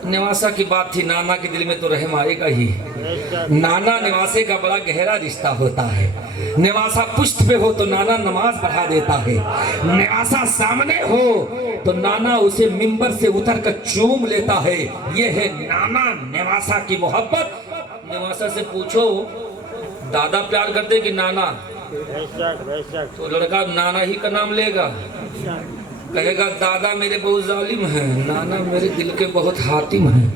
نواسا کی بات تھی. نانا کے دل میں تو رحم آئے گا ہی. نانا نواسے کا بڑا گہرا رشتہ ہوتا ہے. نواسا پشت پہ ہو تو نانا نماز پڑھا دیتا ہے. نواسا سامنے ہو تو نانا اسے منبر سے اتر کر چوم لیتا ہے. یہ ہے نانا نواسا کی محبت. نواسا سے پوچھو دادا پیار کرتے کہ نانا. تو لڑکا نانا ہی کا نام لے گا. کہے گا دادا میرے بہت ظالم ہیں نانا میرے دل کے بہت حاتم ہیں.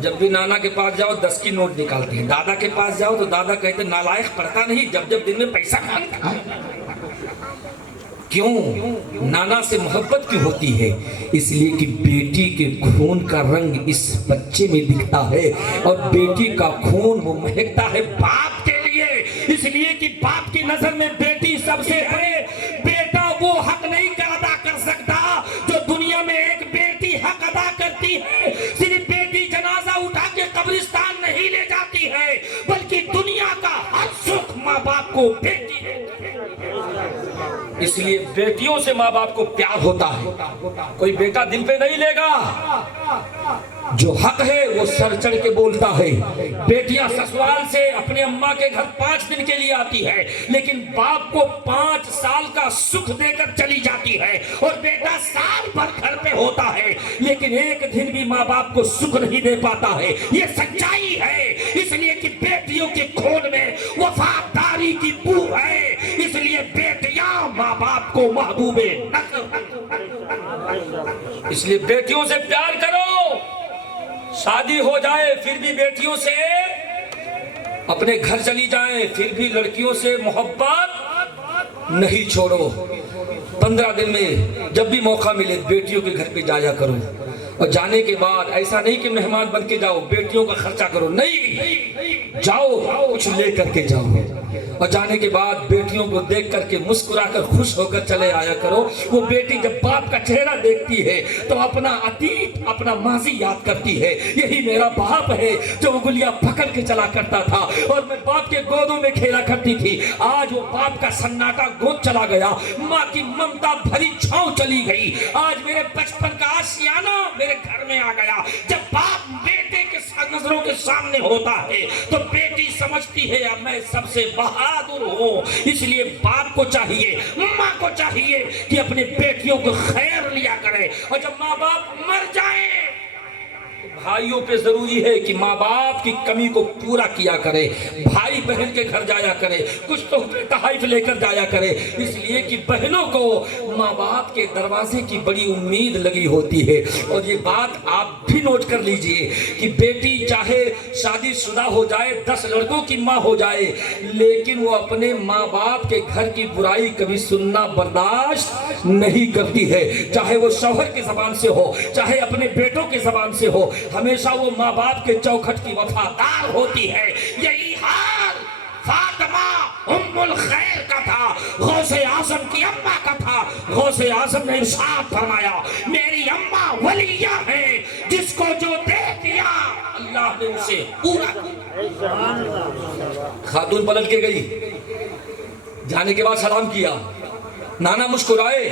جب بھی نانا کے پاس جاؤ 10 کی نوٹ نکالتے ہیں. دادا کے پاس جاؤ تو دادا کہتے نالائق پڑھتا نہیں جب جب دن میں پیسہ مانگتا. کیوں؟ نانا سے محبت کیوں ہوتی ہے؟ اس لیے کہ بیٹی کے خون کا رنگ اس بچے میں دکھتا ہے اور بیٹی کا خون وہ مہکتا ہے باپ کے لیے. اس لیے کہ باپ کی نظر میں بیٹی سب سے ہے. بیٹا وہ حق نہیں ادا کر سکتا جو دنیا میں ایک بیٹی حق ادا کرتی ہے. صرف بیٹی جنازہ اٹھا کے قبرستان نہیں لے جاتی ہے بلکہ دنیا کا ہر سکھ ماں باپ کو بیٹی ہے. اس لیے بیٹیوں سے ماں باپ کو پیار ہوتا ہے، کوئی بیٹا دل پہ نہیں لے گا، جو حق ہے وہ سر چڑھ کے بولتا ہے۔ بیٹیاں سسرال سے اپنے اماں کے گھر 5 دن کے لیے آتی ہے، لیکن باپ کو 5 سال کا سکھ دے کر چلی جاتی ہے، اور بیٹا سال بھر گھر پہ ہوتا ہے لیکن ایک دن بھی ماں باپ کو سکھ نہیں دے پاتا ہے۔ یہ سچائی ہے، اس لیے کہ بیٹیوں کے خون میں وفاداری کی بو ہے، اس لیے بیٹیاں ماں باپ کو محبوب اس لیے بیٹیوں سے پیار کرو۔ شادی ہو جائے پھر بھی بیٹیوں سے، اپنے گھر چلی جائیں پھر بھی لڑکیوں سے محبت نہیں چھوڑو۔ 15 دن میں جب بھی موقع ملے بیٹیوں کے گھر پہ جایا کرو، اور جانے کے بعد ایسا نہیں کہ مہمان بن کے جاؤ بیٹیوں کا خرچہ کرو، نہیں، جاؤ کچھ لے کر کے جاؤ، اور جانے کے بعد بیٹیوں کو دیکھ کر کے مسکرا کر خوش ہو کر چلے آیا کرو۔ وہ بیٹی جب باپ کا چہرہ دیکھتی ہے تو اپنا عتیق، اپنا ماضی یاد کرتی ہے، یہی میرا باپ ہے جو انگلیاں پکڑ کے چلا کرتا تھا اور میں باپ کے گودوں میں کھیلا کرتی تھی۔ آج وہ باپ کا سناٹا گود چلا گیا، ماں کی ممتا بھری چھاؤں چلی گئی، آج میرے بچپن کا آشیانہ میرے گھر میں آ گیا۔ جب باپ بیٹے کے نظروں کے سامنے ہوتا ہے تو بیٹی سمجھتی ہے اب میں سب سے بہادر ہوں۔ اس لیے باپ کو چاہیے، ماں کو چاہیے کہ اپنے بیٹیوں کو خیر لیا کرے، اور جب ماں باپ مر جائیں بھائیوں پہ ضروری ہے کہ ماں باپ کی کمی کو پورا کیا کرے، بھائی بہن کے گھر جایا کرے، کچھ تحفے تحائف لے کر جایا کرے، اس لیے کہ بہنوں کو ماں باپ کے دروازے کی بڑی امید لگی ہوتی ہے۔ اور یہ بات آپ بھی نوٹ کر لیجئے کہ بیٹی چاہے شادی شدہ ہو جائے، 10 لڑکوں کی ماں ہو جائے، لیکن وہ اپنے ماں باپ کے گھر کی برائی کبھی سننا برداشت نہیں کرتی ہے، چاہے وہ شوہر کی زبان سے ہو، چاہے اپنے بیٹوں کی زبان سے ہو، ہمیشہ وہ ماں باپ کے چوکھٹ کی وفادار ہوتی ہے۔ یہی حال فاطمہ ام الخیر کا تھا، غوث اعظم کی اماں کا تھا۔ غوث اعظم نے ارشاد فرمایا میری اماں ولیہ ہے، جس کو جو دے دیا اللہ نے اسے پورا کیا۔ خاتون پلٹ کے گئی، جانے کے بعد سلام کیا، نانا مسکرائے،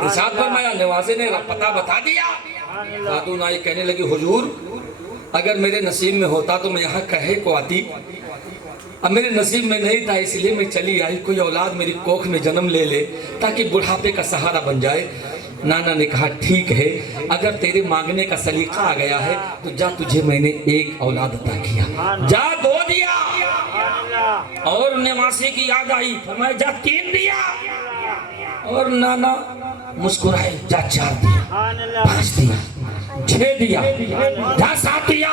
ارشاد فرمایا نوازے نے پتہ بتا دیا۔ خاتون آئی کہنے لگی حضور اگر میرے نصیب میں ہوتا تو میں یہاں کہے کو آتی، اب میرے نصیب میں نہیں تھا اس لیے میں چلی آئی، کوئی اولاد میری کوکھ میں جنم لے لے تاکہ بڑھاپے کا سہارا بن جائے۔ نانا نے کہا ٹھیک ہے، اگر تیرے مانگنے کا سلیقہ آ گیا ہے تو جا، تجھے میں نے ایک اولاد عطا کیا، جا 2 دیا، اور نواسے کی یاد آئی فرمایا جا 3 دیا، اور نانا مسکرائے جا 4 دیا، 5 دیا، 6 دیا، جا 7 دیا۔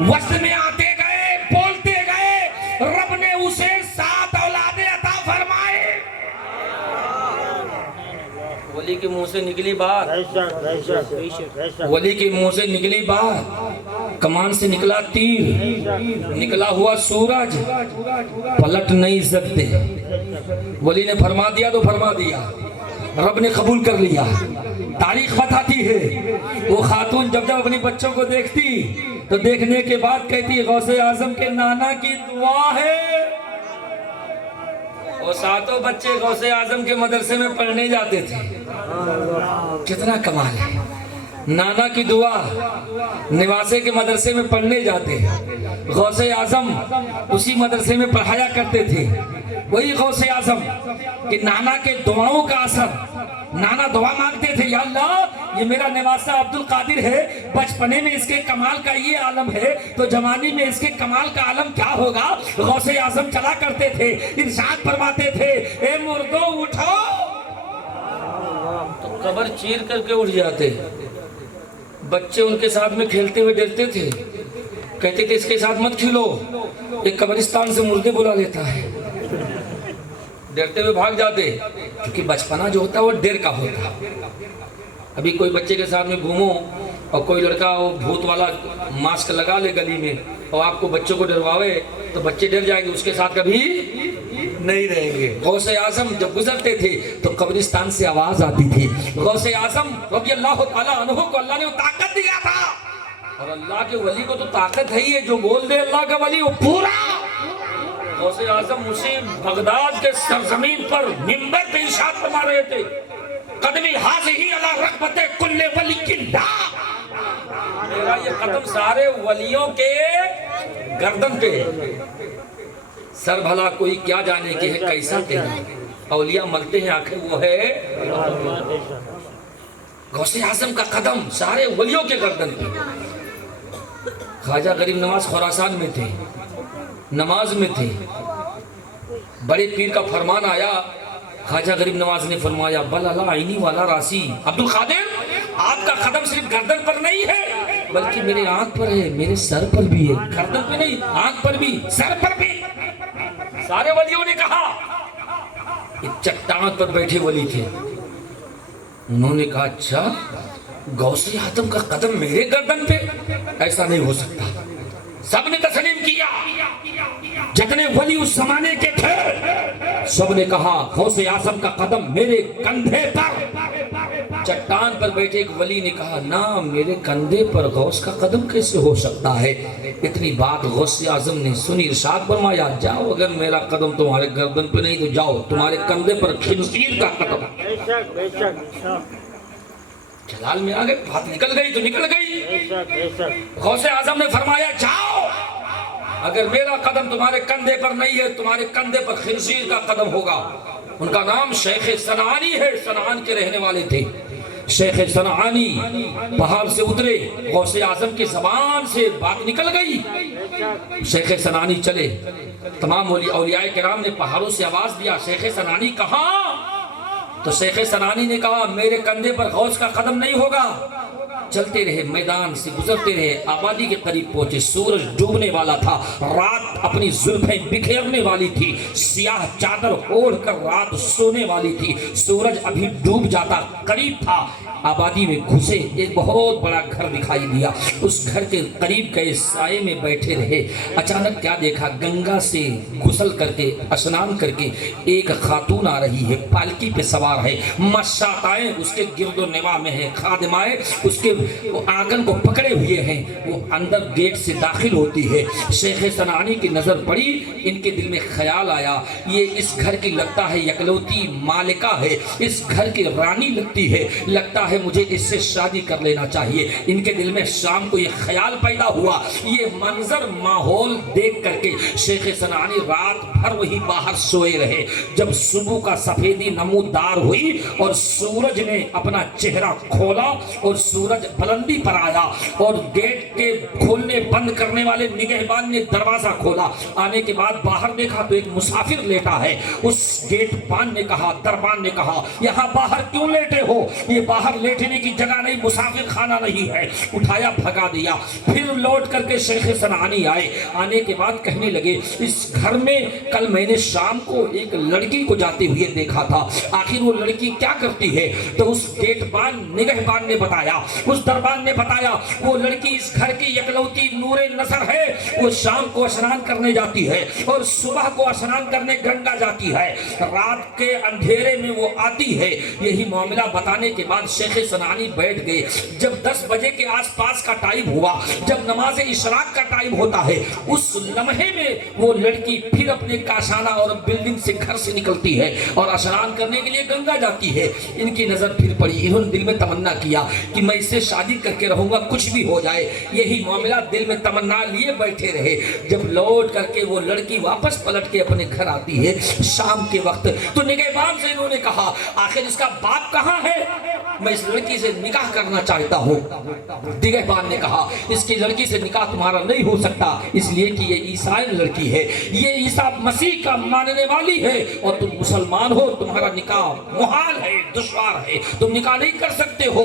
وزن میں آتے گئے، بولتے گئے، رب نے اسے 7 اولادیں عطا فرمائے۔ ولی کے منہ سے نکلی بات، ولی کے منہ سے نکلی بات، کمان سے نکلا تیر، نکلا ہوا سورج پلٹ نہیں سکتے۔ ولی نے فرما دیا تو فرما دیا، رب نے قبول کر لیا۔ تاریخ بتاتی ہے وہ خاتون جب جب اپنی بچوں کو دیکھتی تو دیکھنے کے بعد کہتی غوث اعظم کے نانا کی دعا ہے۔ وہ 7 بچے غوث اعظم کے مدرسے میں پڑھنے جاتے تھے، کتنا کمال ہے، نانا کی دعا، نواسے کے مدرسے میں پڑھنے جاتے، غوث اعظم اسی مدرسے میں پڑھایا کرتے تھے۔ وہی غوث اعظم کہ نانا کے دعاؤں کا اثر، نانا دعا مانگتے تھے یا اللہ یہ میرا نواسہ عبد القادر ہے، بچپنے میں اس کے کمال کا یہ عالم ہے تو جوانی میں اس کے کمال کا عالم کیا ہوگا۔ غوث اعظم چلا کرتے تھے، ارشاد فرماتے تھے اے مردوں اٹھو، تو قبر چیر کر کے اٹھ جاتے۔ بچے ان کے ساتھ میں کھیلتے ہوئے ڈرتے تھے، کہتے تھے اس کے ساتھ مت کھیلو، ایک قبرستان سے مردے بلا لیتا ہے، ڈرتے ہوئے بھاگ جاتے، کیونکہ بچپنا جو ہوتا ہے وہ ڈر کا ہوتا ہے۔ ابھی کوئی بچے کے ساتھ میں گھومو اور کوئی لڑکا وہ بھوت والا ماسک لگا لے گلی میں اور آپ کو بچوں کو ڈرواوے تو بچے ڈر جائیں گے، اس کے ساتھ کبھی نہیں رہیں گے۔ غوث اعظم جب گزرتے تھے تو قبرستان سے آواز آتی تھی۔ غوث اعظم رضی اللہ تعالیٰ عنہ کو اللہ نے وہ طاقت دیا تھا، اور اللہ کے ولی کو تو طاقت ہے ہی ہے، جو بول دے اللہ کا ولی وہ پورا۔ غوث اعظم اسی بغداد کے سرزمین پر منبر پہ ارشاد فرما رہے تھے قدمی حاضی علی رغبت کل ولی اللہ، میرا یہ قدم سارے ولیوں کے گردن پہ ہے، سر بھلا کوئی کیا جانے کے ہے کیسا تیرا، اولیاء ملتے ہیں آخر وہ ہے غوث اعظم کا قدم سارے ولیوں کے گردن پہ۔ خواجہ غریب نواز خراسان میں تھے، نماز میں تھے، بڑے پیر کا فرمان آیا، خواجہ غریب نواز نے فرمایا بل اللہ عینی والا راسی، عبد القادر آپ کا قدم صرف گردن پر نہیں ہے بلکہ میرے آنکھ پر ہے، میرے سر پر بھی ہے، گردن پہ نہیں، آنکھ پر بھی، سر پر بھی۔ سارے ولیوں نے کہا، ایک چٹان پر بیٹھے ولی تھے، انہوں نے کہا اچھا غوث اعظم کا قدم میرے گردن پہ، ایسا نہیں ہو سکتا۔ سب نے تسلیم کیا، جتنے ولی اس زمانے کے تھے سب نے کہا غوث اعظم کا قدم میرے کندھے پر۔ چٹان پر بیٹھے ایک ولی نے کہا نہ، میرے کندھے پر غوث کا قدم کیسے ہو سکتا ہے؟ اتنی بات غوث اعظم نے سنی، ارشاد فرمایا جاؤ، اگر میرا قدم تمہارے گردن پہ نہیں تو جاؤ تمہارے کندھے پر خنزیر کا قدم۔ جلال میں آگے بات نکل گئی تو نکل گئی۔ غوث اعظم نے فرمایا جاؤ، اگر میرا قدم تمہارے کندھے پر نہیں ہے تمہارے کندھے پر خنزیر کا قدم ہوگا۔ ان کا نام شیخ صنعانی ہے، صنعان کے رہنے والے تھے۔ شیخ صنعانی پہاڑ سے اترے، غوث اعظم کی زبان سے بات نکل گئی، شیخ صنعانی چلے، تمام اولیاء کرام نے پہاڑوں سے آواز دیا شیخ صنعانی کہاں؟ تو شیخ صنعانی نے کہا میرے کندھے پر غوث کا قدم نہیں ہوگا۔ چلتے رہے، میدان سے گزرتے رہے، آبادی کے قریب پہنچے، سورج ڈوبنے والا تھا، رات اپنی زلفیں بکھیرنے والی تھی، سیاہ چادر اوڑھ کر رات سونے والی تھی، سورج ابھی ڈوب جاتا قریب تھا۔ آبادی میں گھسے، ایک بہت بڑا گھر دکھائی دیا، اس گھر کے قریب گئے، سائے میں بیٹھے رہے۔ اچانک کیا دیکھا، گنگا سے غسل کر کے اسنان کر کے ایک خاتون آ رہی ہے، پالکی پہ سوار ہے، مشاطائیں اس کے گرد و نواح میں ہیں، خادمائیں اس کے آنگن کو پکڑے ہوئے ہیں، وہ اندر گیٹ سے داخل ہوتی ہے۔ شیخ صنعانی کی نظر پڑی، ان کے دل میں خیال آیا یہ اس گھر کی لگتا ہے یکلوتی مالکہ ہے، اس گھر کی رانی لگتی ہے، لگتا ہے مجھے اس سے شادی کر لینا چاہیے۔ ان کے دل میں شام کو یہ خیال پیدا ہوا۔ یہ منظر ماحول دیکھ کر کے شیخ صنعانی رات بھر وہی باہر سوئے رہے۔ جب صبح کا سفیدی نمودار ہوئی اور سورج نے اپنا چہرہ کھولا اور سورج بلندی پر آیا اور گیٹ کے کھولنے بند کرنے والے نگہبان نے دروازہ کھولا، آنے کے بعد باہر دیکھا تو ایک مسافر لیٹا ہے۔ اس گیٹ بان نے کہا، دربان نے کہا یہاں باہر کیوں لیٹے ہو؟ یہ باہر لیٹنے کی جگہ نہیں، مسافر خانہ نہیں ہے۔ اٹھایا، بھگا دیا۔ پھر لوٹ کر کے شیخ صنعانی آئے، آنے کے بعد کہنے لگے اس گھر میں کل میں نے شام کو ایک لڑکی کو جاتے ہوئے دیکھا تھا، آخر وہ لڑکی کیا کرتی ہے؟ تو اس گیٹ بان نگہبان نے بتایا، اس دربان نے بتایا وہ لڑکی اس گھر کی یکلوتی نور نظر ہے، وہ شام کو اسنان کرنے جاتی ہے اور صبح کو اسنان کرنے گنگا جاتی ہے، رات کے اندھیرے میں وہ آتی ہے۔ یہی معاملہ بتانے کے بعد شیخ صنعانی بیٹھ گئے۔ جب 10 بجے کے آس پاس کا ٹائم ہوا، جب نماز اشراق کا ٹائم ہوتا ہے، اس لمحے میں وہ لڑکی پھر اپنے کاشانہ اور بلڈنگ سے گھر سے نکلتی ہے اور اسنان کرنے کے لیے گنگا جاتی ہے۔ ان کی نظر پھر پڑی، انہوں نے دل میں تمنا کیا کہ میں اس سے شادی کر کے رہوں گا، کچھ بھی ہو جائے۔ یہی معاملہ دل میں تمنا لیے بیٹھے رہے۔ جب لوٹ کر کے وہ لڑکی واپس پلٹ کے اپنے گھر آتی ہے شام کے وقت، تو نگہبان سے انہوں نے کہا آخر اس کا باپ کہاں ہے؟ میں اس لڑکی سے نکاح کرنا چاہتا ہوں۔ نگہبان نے کہا اس کی لڑکی سے نکاح تمہارا نہیں ہو سکتا، اس لیے کہ یہ عیسائی لڑکی ہے، یہ عیسیٰ مسیح کا ماننے والی ہے اور تم مسلمان ہو، تمہارا نکاح محال ہے، دشوار ہے، تم نکاح نہیں کر سکتے ہو۔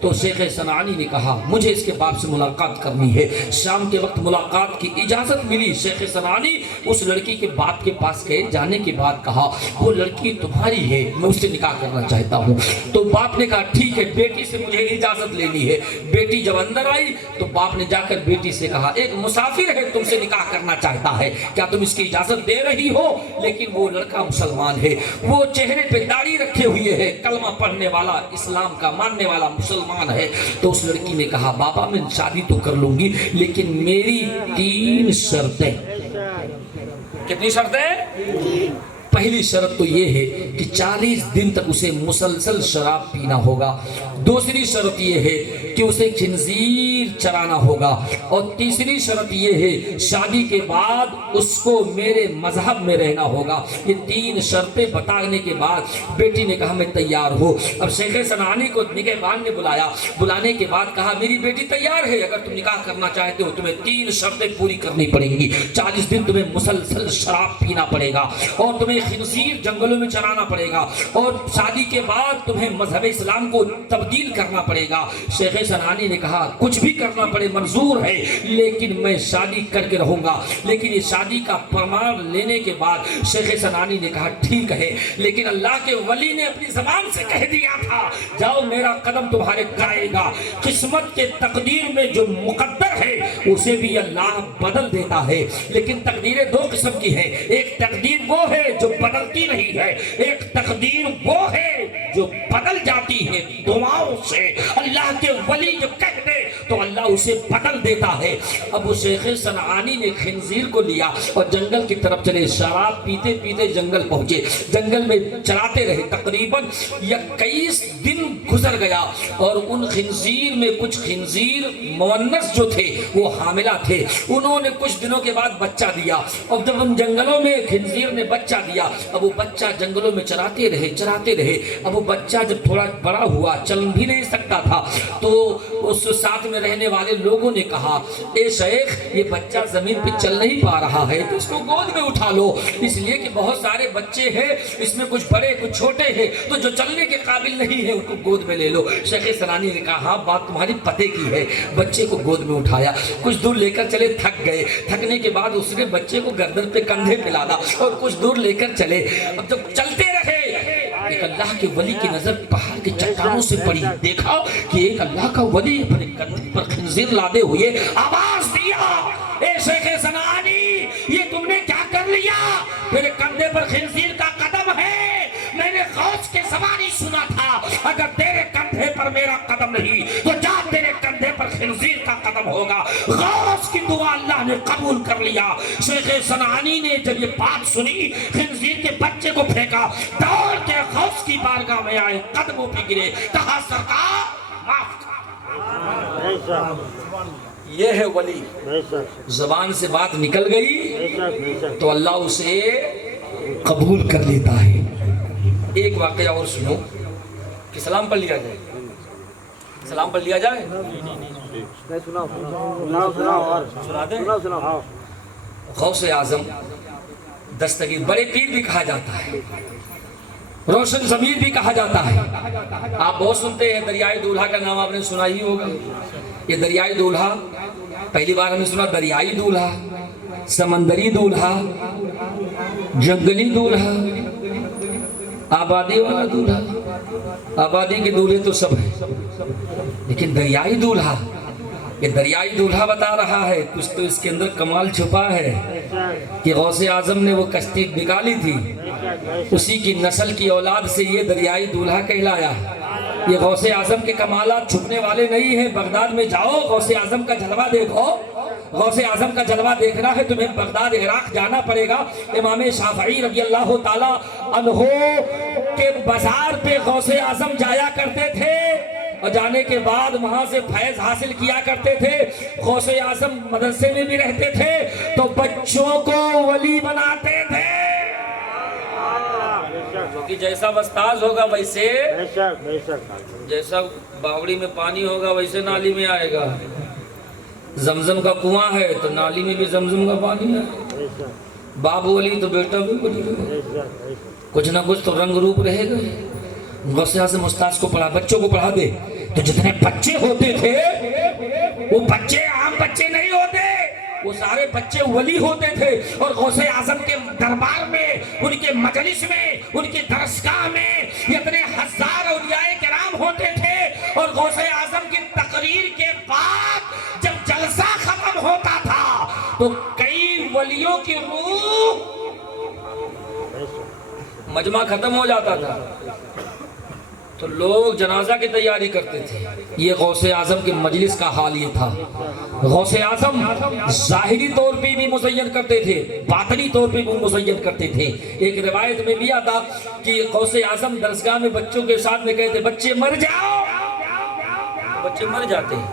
تو شیخ صنعانی نے کہا مجھے اس کے باپ سے ملاقات کرنی ہے۔ شام کے وقت ملاقات کی اجازت ملی۔ شیخ صنعانی اس لڑکی کے باپ کے پاس گئے، جانے کے بعد کہا وہ لڑکی تمہاری ہے، میں اس سے نکاح کرنا چاہتا ہوں۔ تو باپ نے کہا ٹھیک ہے، بیٹی سے مجھے اجازت لینی ہے۔ بیٹی جب اندر آئی تو باپ نے جا کر بیٹی سے کہا ایک مسافر ہے تم سے نکاح کرنا چاہتا ہے، کیا تم اس کی اجازت دے رہی ہو؟ لیکن وہ لڑکا مسلمان ہے، وہ چہرے پہ داڑھی رکھے ہوئے ہے، کلمہ پڑھنے والا، اسلام کا ماننے والا مسلمان ہے۔ تو اس لڑکی نے کہا بابا میں شادی تو کر لوں گی لیکن میری 3 شرطیں۔ کتنی شرطیں؟ پہلی شرط تو یہ ہے کہ 40 دن تک اسے مسلسل شراب پینا ہوگا. دوسری شرط یہ ہے کہ اسے خنزیر چرانا ہوگا. اور تیسری شرط یہ ہے شادی کے بعد اس کو میرے مذہب میں رہنا ہوگا. یہ 3 شرطیں بتانے کے بعد بیٹی نے کہا میں تیار ہوں. اب شیخ صنعانی کو نگہبان نے بلایا. بلانے کے بعد کہا میری بیٹی تیار ہے, اگر تم نکاح کرنا چاہتے ہو تمہیں 3 شرطیں پوری کرنی پڑیں گی. 40 دن تمہیں مسلسل شراب پینا پڑے گا, اور تمہیں خنزیر جنگلوں میں چرانا پڑے گا, اور شادی کے بعد تمہیں مذہب اسلام کو تبدیل کرنا پڑے گا. شیخ صنعانی نے کہا کچھ بھی کرنا پڑے منظور ہے, لیکن میں شادی کر کے رہوں گا. لیکن یہ شادی کا پرمان لینے کے بعد شیخ صنعانی نے کہا ٹھیک ہے, لیکن اللہ کے ولی نے اپنی زبان سے کہہ دیا تھا جاؤ میرا قدم تمہارے گائے گا. قسمت کے تقدیر میں جو مقدر ہے اسے بھی اللہ بدل دیتا ہے, لیکن تقدیریں 2 قسم کی ہیں. ایک تقدیر وہ ہے جو بدلتی نہیں ہے, ایک تقدیر وہ ہے جو بدل جاتی ہے دعاؤں سے. اللہ کے ولی جو کہہ دے تو اللہ اسے بدل دیتا ہے. اب وہ شیخ صنعانی نے خنزیر کو لیا اور جنگل کی طرف چلے. شراب پیتے پیتے جنگل پہنچے, جنگل میں چلاتے رہے. تقریباً 21 دن گزر گیا, اور ان خنزیر میں کچھ خنزیر مونس جو تھے وہ حاملہ تھے. انہوں نے کچھ دنوں کے بعد بچہ دیا. اب جب ان جنگلوں میں خنزیر نے بچہ دیا, اب وہ بچہ جنگلوں میں چراتے رہے. اب وہ بچہ جب تھوڑا بڑا ہوا, چل بھی نہیں سکتا تھا, تو اس ساتھ میں رہنے والے لوگوں نے کہا اے شیخ یہ بچہ زمین پہ چل نہیں پا رہا ہے تو اس کو گود میں اٹھا لو, اس لیے کہ بہت سارے بچے ہیں, اس میں کچھ بڑے کچھ چھوٹے ہیں, تو جو چلنے کے قابل نہیں ہے ان کو گود میں لے لو. شیخ صنعانی نے کہا ہاں بات تمہاری پتے کی ہے. بچے کو گود میں اٹھایا, کچھ دور لے کر چلے, تھک گئے. تھکنے کے بعد اس نے بچے کو گردن پہ کندھے پہ لادا اور کچھ دور لے کر چلے. اب جب چلتے رہے ایک اللہ کے ولی کی نظر پہاڑ کے چٹانوں سے پڑی. دیکھا کہ ایک اللہ کا ولی اپنے کندھے پر خنزیر لادے ہوئے آواز دیا اے شیخ صنعانی یہ تم نے کیا کر لیا؟ میرے کندھے پر خنزیر کا قدم ہے. میں نے غوث کے زمانی سنا تھا اگر تیرے کندھے پر میرا قدم نہیں تو جا تیرے کندھے پر خنزیر کا قدم ہوگا. غوث کی دعا اللہ نے قبول کر لیا. شیخ صنعانی نے جب یہ بات سنی خنزیر کے بچے کو پھینکا, دوڑ کے غوث کی بارگاہ میں آئے, قدموں پہ گرے, کہا سرکار معاف کر. یہ ہے ولی, زبان سے بات نکل گئی تو اللہ اسے قبول کر لیتا ہے. ایک واقعہ اور سنو کہ سلام پڑھ لیا جائے. سلام پڑھ لیا جائے. غوث اعظم دستگیر بڑے پیر بھی کہا جاتا ہے, روشن ضمیر بھی کہا جاتا ہے. آپ بہت سنتے ہیں دریائے دولہا کا نام آپ نے سنا ہی ہوگا. یہ دریائے دولہا پہلی بار ہم نے سنا, دریائی دولہا, سمندری دولہا, جنگلی دولہا, آبادی والا دولہا. آبادی کے دولہے تو سب ہیں, لیکن دریائی دولہا, یہ دریائی دولہا بتا رہا ہے. کچھ تو اس کے اندر کمال چھپا ہے کہ غوث اعظم نے وہ کشتی نکالی تھی, اسی کی نسل کی اولاد سے یہ دریائی دولہا کہلایا. یہ غوث اعظم کے کمالات چھپنے والے نہیں ہیں. بغداد میں جاؤ, غوث اعظم کا جلوہ دیکھو. غوث اعظم کا جلوہ دیکھنا ہے تمہیں بغداد عراق جانا پڑے گا. امام شافعی رضی اللہ تعالی عنہ کے بازار پہ غوث اعظم جایا کرتے تھے, اور جانے کے بعد وہاں سے فیض حاصل کیا کرتے تھے. غوث اعظم مدرسے میں بھی رہتے تھے تو بچوں کو ولی بناتے تھے. کہ جیسا استاذ ہوگا ویسے, جیسا باوڑی میں پانی ہوگا ویسے نالی میں آئے گا. زمزم کا کنواں ہے تو نالی میں بھی زمزم کا پانی ہے. باپ ولی تو بیٹا بھی ولی ہے. کچھ نہ کچھ تو رنگ روپ رہے گا. غوث اعظم استاذ کو پڑھا, بچوں کو پڑھا دے, تو جتنے بچے ہوتے تھے وہ بچے عام بچے نہیں ہوتے, وہ سارے بچے ولی ہوتے تھے. اور غوث اعظم کے دربار میں, ان کے مجلس میں, ان کی درسگاہ میں اتنے ہزار اولیاء کرام ہوتے تھے. اور غوث اعظم کی تقریر کے بعد جب جلسہ ختم ہوتا تھا تو کئی ولیوں کی روح مجمع ختم ہو جاتا تھا. تو لوگ جنازہ کی تیاری کرتے تھے. یہ غوث اعظم کے مجلس کا حال یہ تھا. غوث اعظم ظاہری طور پہ بھی مزین کرتے تھے, باطنی طور پہ بھی مزین کرتے تھے. ایک روایت میں بھی آتا کہ غوث اعظم درسگاہ میں بچوں کے ساتھ میں کہتے بچے مر جاؤ, بچے مر جاتے ہیں.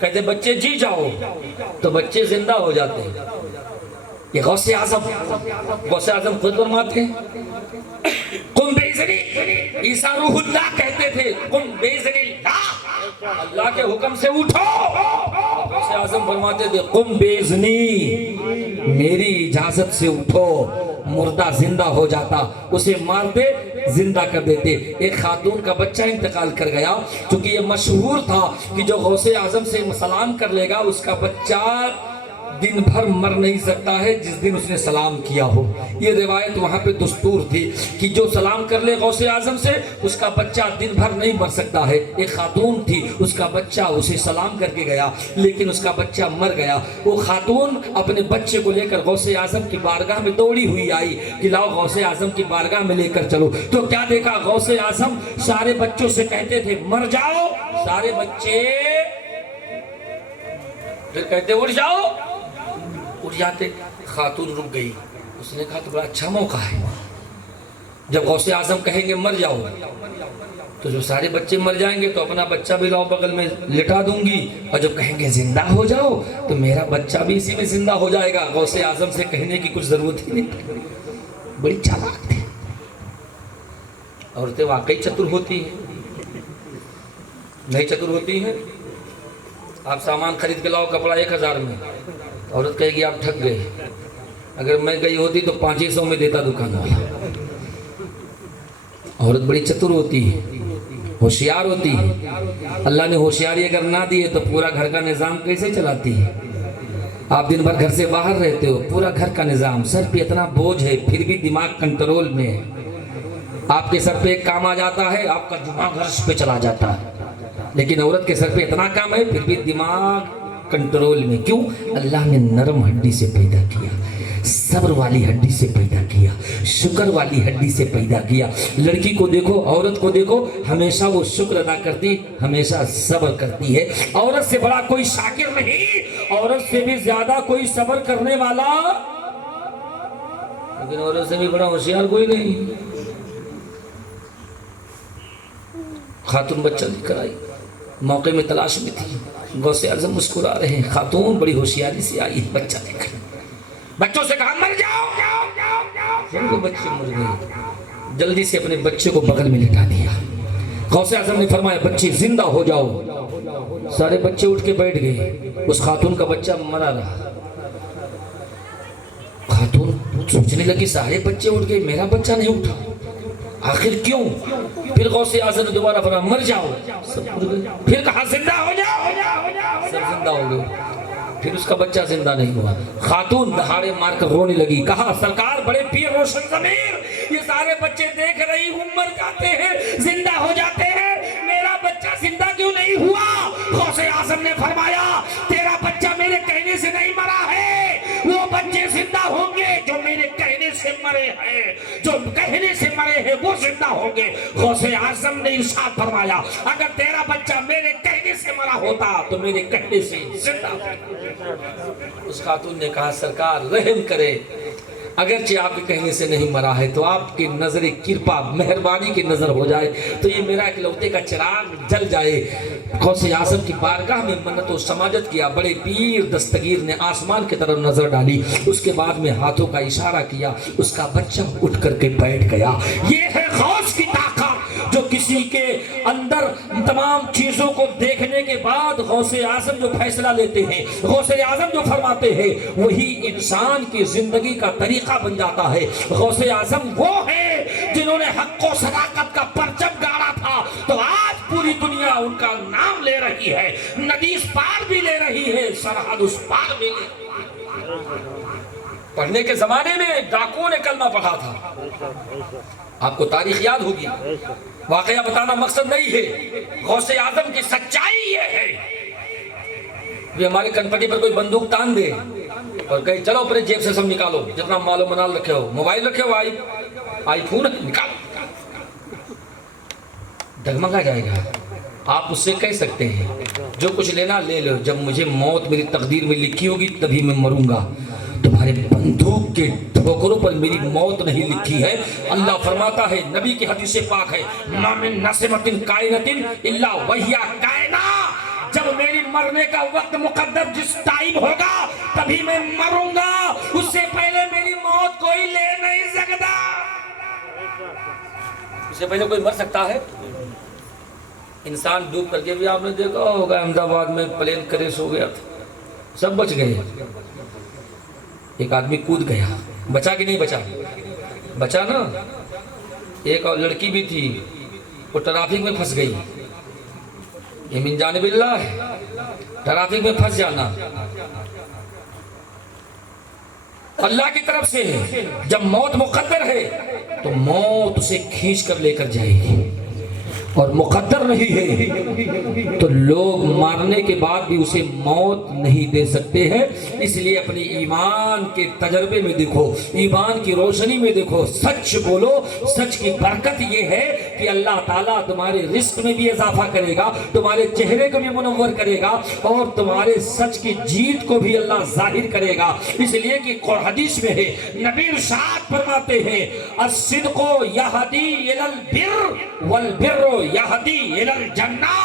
کہتے بچے جی جاؤ, تو بچے زندہ ہو جاتے ہیں. یہ غوث اعظم خود فرماتے ہیں قم بیزنی, عیسیٰ روح اللہ کہتے تھے قم بیزنی اللہ, اللہ کے حکم سے اٹھو. غوث اعظم فرماتے تھے قم بیزنی, میری اجازت سے اٹھو. مردہ زندہ ہو جاتا, اسے مارتے زندہ کر دیتے. ایک خاتون کا بچہ انتقال کر گیا, چونکہ یہ مشہور تھا کہ جو غوث اعظم سے سلام کر لے گا اس کا بچہ دن بھر مر نہیں سکتا ہے جس دن اس نے سلام کیا ہو. یہ روایت وہاں پہ دستور تھی کہ جو سلام کر لے غوث اعظم سے اس کا بچہ دن بھر نہیں مر سکتا ہے. ایک خاتون تھی, اس کا بچہ اسے سلام کر کے گیا لیکن اس کا بچہ مر گیا. وہ خاتون اپنے بچے کو لے کر غوث اعظم کی بارگاہ میں دوڑی ہوئی آئی کہ لاؤ غوث اعظم کی بارگاہ میں لے کر چلو. تو کیا دیکھا, غوث اعظم سارے بچوں سے کہتے تھے مر جاؤ, سارے بچے پھر کہتے اٹھ جاؤ, اٹھ جاتے. خاتون رک گئی, اس نے کہا تو بڑا اچھا موقع ہے, جب غوث اعظم کہیں گے مر جاؤ تو جو سارے بچے مر جائیں گے تو اپنا بچہ بھی لاؤ بغل میں لٹا دوں گی, اور جب کہیں گے زندہ ہو جاؤ تو میرا بچہ بھی اسی میں زندہ ہو جائے گا. غوث اعظم سے کہنے کی کچھ ضرورت ہی نہیں. بڑی چالاک تھی. عورتیں واقعی چتر ہوتی ہیں, نہیں چتر ہوتی ہیں. آپ سامان خرید کے لاؤ کپڑا 1000 میں, عورت کہے گی آپ ٹھگ گئے, اگر میں گئی ہوتی تو 500 میں دیتا دکان والا. عورت بڑی چتر ہوتی ہے, ہوشیار ہوتی ہے. اللہ نے ہوشیاری اگر نہ دی ہے تو پورا گھر کا نظام کیسے چلاتی ہے. آپ دن بھر گھر سے باہر رہتے ہو, پورا گھر کا نظام سر پہ اتنا بوجھ ہے, پھر بھی دماغ کنٹرول میں ہے. آپ کے سر پہ ایک کام آ جاتا ہے, آپ کا دماغ غرض پہ چلا جاتا ہے. لیکن عورت کے سر پہ اتنا کام ہے پھر بھی دماغ کنٹرول میں. کیوں؟ اللہ نے نرم ہڈی سے پیدا کیا, صبر والی ہڈی سے پیدا کیا, شکر والی ہڈی سے پیدا کیا. لڑکی کو دیکھو, عورت کو دیکھو, ہمیشہ وہ شکر ادا کرتی, ہمیشہ صبر کرتی ہے. عورت سے بڑا کوئی شاکر نہیں, عورت سے بھی زیادہ کوئی صبر کرنے والا, لیکن عورت سے بھی بڑا ہوشیار کوئی نہیں. خاتون بچہ لے کر آئی, موقع میں تلاش میں تھی. غوث اعظم مسکرا رہے ہیں, خاتون بڑی ہوشیاری سے آئی بچہ لے کر. بچوں سے کہا مر جاؤ, بچے مر گئے. جلدی سے اپنے بچے کو بغل میں لٹا دیا. غوث اعظم نے فرمایا بچے زندہ ہو جاؤ. سارے بچے اٹھ کے بیٹھ گئے, اس خاتون کا بچہ مرا رہا. خاتون سوچنے لگی سارے بچے اٹھ گئے, میرا بچہ نہیں اٹھا, آخر کیوں؟ پھر غوث اعظم نے دوبارہ فرمایا مر جاؤ, سب مر گئے. پھر کہا زندہ ہو جاؤ, سب زندہ ہو گئے. پھر اس کا بچہ زندہ نہیں ہوا. خاتون دہاڑے مار کر رونے لگی, کہا سرکار بڑے پیر روشن ضمیر, یہ سارے بچے دیکھ رہی ہوں مر جاتے ہیں, زندہ ہو جاتے ہیں, میرا بچہ زندہ کیوں نہیں ہوا؟ غوث اعظم نے فرمایا تیرا بچہ میرے کہنے سے نہیں مرا ہے, وہ بچے زندہ ہوں گے جو میرے کہنے سے مرے ہیں, جو کہنے سے مرے ہیں وہ زندہ ہوں گے. غوث اعظم نے ارشاد فرمایا اگر تیرا بچہ میرے کہنے سے مرا ہوتا تو میرے کہنے سے زندہ ہوتا. اس خاتون نے کہا سرکار رحم کرے, اگرچہ آپ کے کہنے سے نہیں مرا ہے تو آپ کی نظر کرپا مہربانی کی نظر ہو جائے تو یہ میرا اکلوتے کا چراغ جل جائے. غوث اعظم کی بارگاہ میں منت و سماجت کیا. بڑے پیر دستگیر نے آسمان کی طرف نظر ڈالی, اس کے بعد میں ہاتھوں کا اشارہ کیا, اس کا بچہ اٹھ کر کے بیٹھ گیا. یہ ہے غوث کی طاقت جو کسی کے اندر تمام چیزوں کو دیکھنے کے بعد غوث اعظم جو فیصلہ لیتے ہیں, غوث اعظم جو فرماتے ہیں وہی انسان کی زندگی کا طریقہ بن جاتا ہے. غوث اعظم وہ ہے جنہوں نے حق و صداقت کا پرچم گاڑا تھا, تو آج پوری دنیا ان کا نام لے رہی ہے, ندی اس پار بھی لے رہی ہے, سرحد اس پار بھی لے رہی ہے. پڑھنے کے زمانے میں ڈاکوؤں نے کلمہ پڑھا تھا, آپ کو تاریخ یاد ہوگی. واقعہ بتانا مقصد نہیں ہے, غوث اعظم کی سچائی یہ ہے. بھی ہمارے کنپٹی پر کوئی بندوق تان دے اور کہے چلو اپنے جیب سے سب نکالو, جتنا مال و منال رکھے ہو, موبائل رکھے ہو, آئی فون نکالو. ڈگمگا جائے گا. آپ اس سے کہہ سکتے ہیں جو کچھ لینا لے لو، جب مجھے موت میری تقدیر میں لکھی ہوگی تبھی میں مروں گا. تمہارے بندوق کے ٹھوکروں پر میری موت نہیں لکھی ہے. اللہ فرماتا ہے، نبی کی حدیث پاک ہے، ما من نسمۃ کائنۃ الا وہی کائنہ. جب میری مرنے کا وقت مقدر جس ٹائم ہوگا تبھی میں مروں گا، اس سے پہلے میری موت کوئی لے نہیں سکتا. اس سے پہلے کوئی مر سکتا ہے؟ انسان ڈوب کر کے بھی آپ نے دیکھا ہوگا، احمد آباد میں پلین کریش ہو گیا تھا، سب بچ گئے. ایک آدمی کود گیا، بچا کہ نہیں بچا؟ بچا نا. ایک اور لڑکی بھی تھی، وہ ٹرافک میں پھنس گئی. یہ من جانب اللہ ہے، ٹرافک میں پھنس جانا اللہ کی طرف سے ہے. جب موت مقدر ہے تو موت اسے کھینچ کر لے کر جائے گی، اور مقدر نہیں ہے تو لوگ مارنے کے بعد بھی اسے موت نہیں دے سکتے ہیں. اس لیے اپنی ایمان کے تجربے میں دیکھو، ایمان کی روشنی میں دیکھو، سچ بولو. سچ کی برکت یہ ہے کہ اللہ تعالیٰ تمہارے رزق میں بھی اضافہ کرے گا، تمہارے چہرے کو بھی منور کرے گا، اور تمہارے سچ کی جیت کو بھی اللہ ظاہر کرے گا. اس لیے کہ حدیث میں ہے، نبی ارشاد فرماتے ہیں، الصدق یہدی الی البر والبر یہدی الی الجنہ.